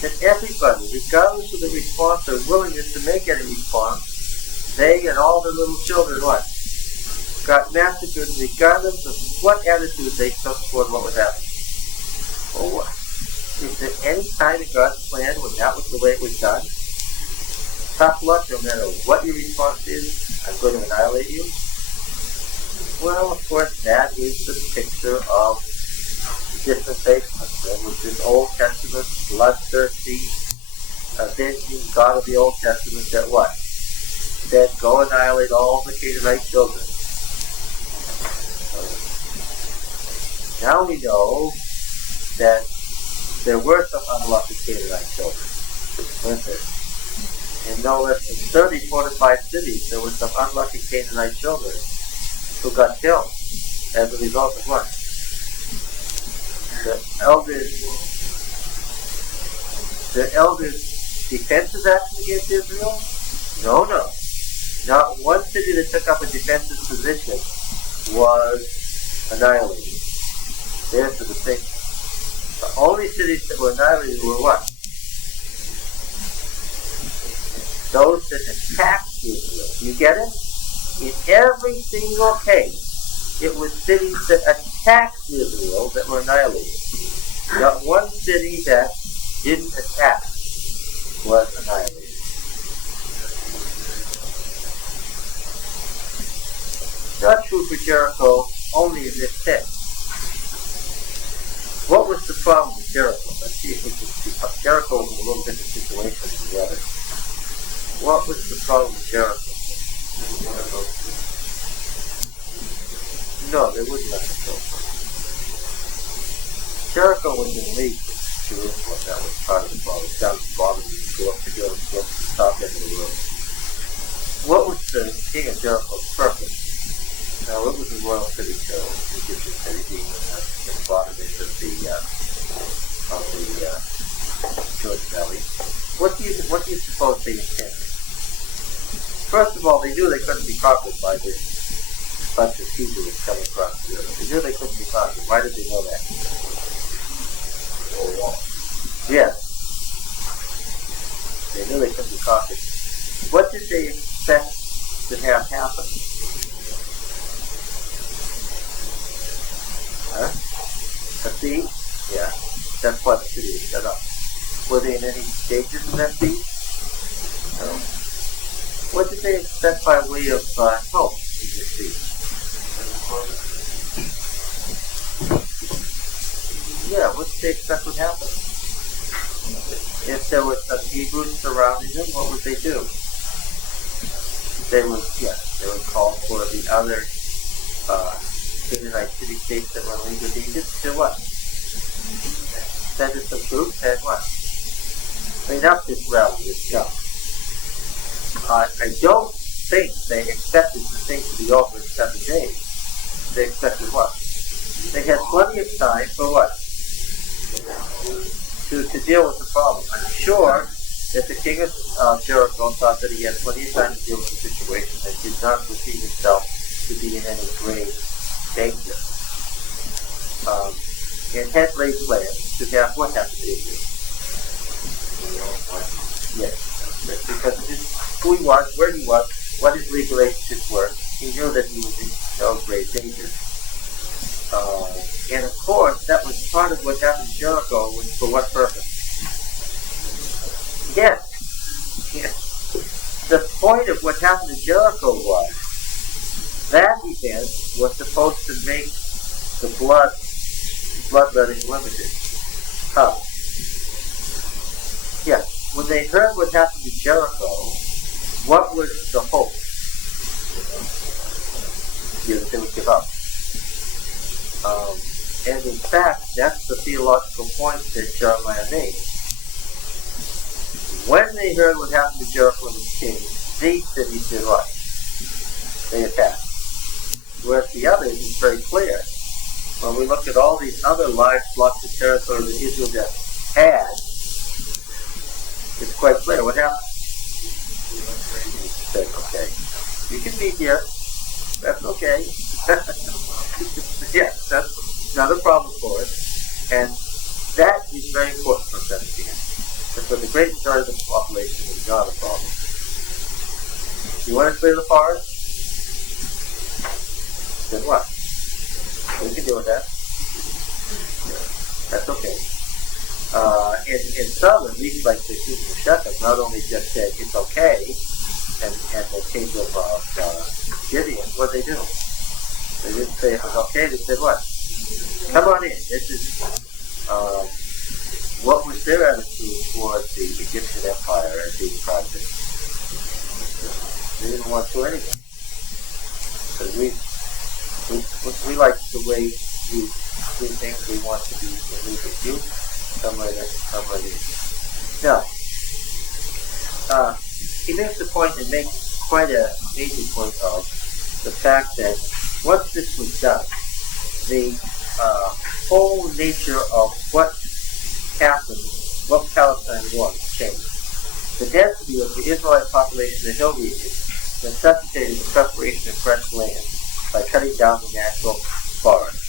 That everybody, regardless of the response or willingness to make any response, they and all their little children, what? Got massacred regardless of what attitude they took toward what was happening. Well, what? Is there any time in God's plan when that was the way it was done? Tough luck, no matter what your response is, I'm going to annihilate you. Well, of course, that is the picture of dispensationalism. There was this Old Testament, bloodthirsty, avenging God of the Old Testament that what? Said, go annihilate all the Canaanite children. Now we know that there were some unlucky Canaanite children. In no less than 30 fortified cities, there were some unlucky Canaanite children who got killed as a result of what? The elders' defensive action against Israel? No. Not one city that took up a defensive position was annihilated. There's the distinction. The only cities that were annihilated were what? Those that attacked Israel. You get it? In every single case, it was cities that attacked Israel that were annihilated. Not one city that didn't attack was annihilated. Not true for Jericho, only in this text. What was the problem with Jericho? Let's see if we can see. Jericho was a little different situation than the others. What was the problem with Jericho? No, they wouldn't let them go. Jericho was in league with Jerusalem. That was part of the problem. Down at the bottom, you go up the hill, you go up to the top end of the road. What was the king of Jericho's purpose? Now, it was a royal city, so the Egyptian city being brought into the Jordan First of all, they knew they couldn't be conquered by this bunch of Hebrews coming across the river. They knew they couldn't be conquered. Why did they know that? Yes. They knew they couldn't be conquered. What did they expect to have happen? Huh? A siege? Yeah. That's why the city was set up. Were they in any stages of that siege? No. What did they expect by way of help in this siege? Yeah, what did they expect would happen? If there were some Hebrews surrounding them, what would they do? They would call for the other Canaanite city-states that were in league with Egypt to what? Send in some troops and what? Clean up this realm, this junk. I don't think they expected the thing to be over in 7 days. They expected what? They had plenty of time for what? To deal with the problem. I'm sure that the king of Jericho thought that he had plenty of time to deal with the situation and did not perceive himself to be in any grave danger. And had laid plans to have what happened to Israel? Yes. Because of who he was, where he was, what his legal relationships were, he knew that he was in no grave danger. And of course, that was part of what happened in Jericho was for what purpose? Yes. The point of what happened in Jericho was that event was supposed to make the bloodletting limited. How? Yes. When they heard what happened in Jericho, what was the hope? They would give up. And in fact, that's the theological point that Jeremiah made. When they heard what happened to Jericho and its king, these cities did what? They attacked. Whereas the others is very clear. When we look at all these other large blocks of territory that Israel just had, it's quite clear what happened. Said, okay, you can be here. That's okay. Yes, that's not a problem for us. And that is very important for us to understand. Because for the great majority of the population, it's not a problem. You want to clear the forest? Then what? We can deal with that. That's okay. In some, at least like the king of Shechem, not only just said it's okay, and the king of Gideon, what did they do? They didn't say it was okay, they said what? Come on in. This is what was their attitude towards the Egyptian Empire as being private. They didn't want to do anything. Because we like the way you do things. We want to be in league with you. Come right in. Now, he makes the point and makes quite a major point of the fact that once this was done, the whole nature of what happened, what Palestine was, changed. The density of the Israelite population in the hill region necessitated the preparation of fresh land by cutting down the natural forest.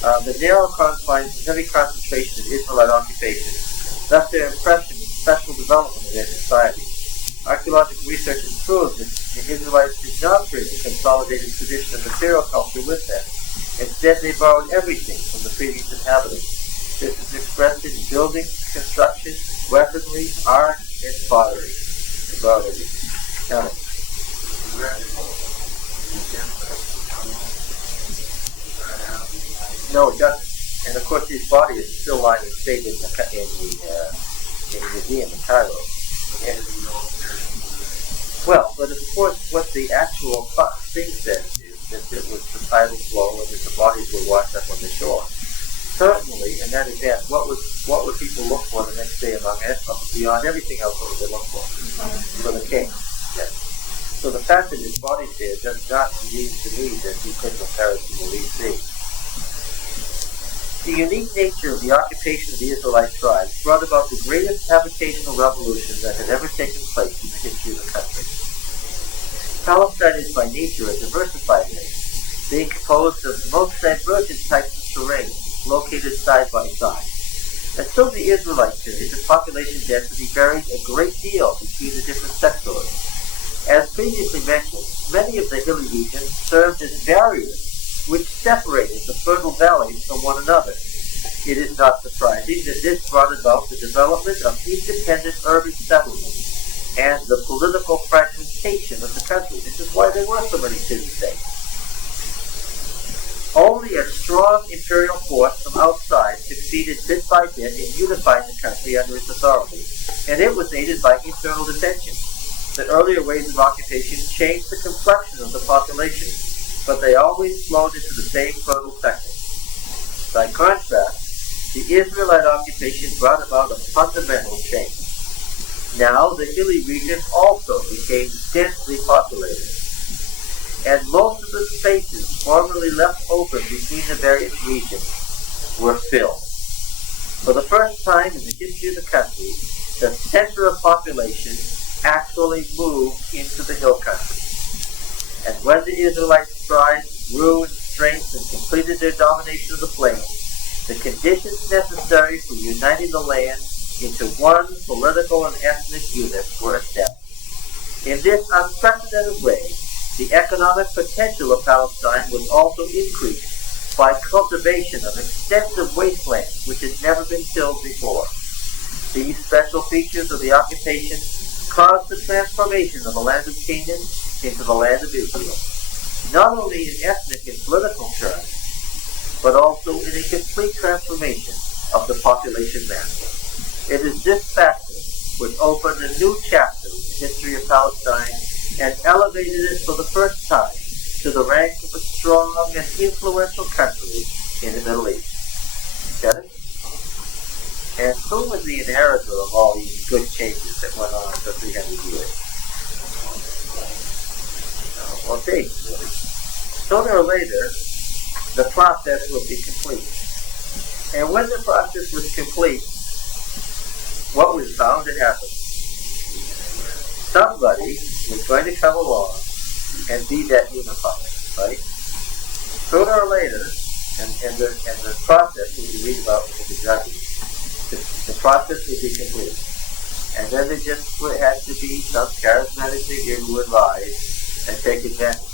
The narrow confines and heavy concentration of Israelite occupation left their impression in special development of their society. Archaeological research has proved that the Israelites did not bring a consolidated tradition of material culture with them. Instead, they borrowed everything from the previous inhabitants. This is expressed in building, construction, weaponry, art, and pottery. They borrowed everything. Now, no, it doesn't. And of course, his body is still lying in state in the museum in Cairo. And, well, but of course, what the actual thing says is that it was the tidal flow and that the bodies were washed up on the shore. Certainly, and that is that. What would people look for the next day among Israel? Beyond everything else, what would they look for? For the king. Yes. So the fact that his body's there does not mean to me that he couldn't have perished in the Red Sea. The unique nature of the occupation of the Israelite tribes brought about the greatest habitational revolution that had ever taken place in the history of the country. Palestine is by nature a diversified area, being composed of most divergent types of terrain located side by side. Until the Israelite period, the population density varied a great deal between the different sectors. As previously mentioned, many of the hilly regions served as barriers which separated the fertile valleys from one another. It is not surprising that this brought about the development of independent urban settlements and the political fragmentation of the country. This is why there were so many city-states. Only a strong imperial force from outside succeeded bit by bit in unifying the country under its authority, and it was aided by internal dissension. The earlier ways of occupation changed the complexion of the population, but they always flowed into the same fertile sector. By contrast, the Israelite occupation brought about a fundamental change. Now the hilly region also became densely populated, and most of the spaces formerly left open between the various regions were filled. For the first time in the history of the country, the center of population actually moved into the hill country. And when the Israelites' tribes grew in strength and completed their domination of the plain, the conditions necessary for uniting the land into one political and ethnic unit were established. In this unprecedented way, the economic potential of Palestine was also increased by cultivation of extensive wastelands which had never been tilled before. These special features of the occupation caused the transformation of the land of Canaan into the land of Israel, not only in ethnic and political terms, but also in a complete transformation of the population mass. It is this factor which opened a new chapter in the history of Palestine and elevated it for the first time to the rank of a strong and influential country in the Middle East. Get it? And who was the inheritor of all these good changes that went on for 300 years? Well, David. Sooner or later, the process would be complete. And when the process was complete, what was bound to happen? Somebody was going to come along and be that unifier, right? Sooner or later, and the process that you read about with the judges, the process would be complete. And then there just had to be some charismatic figure who would rise and take advantage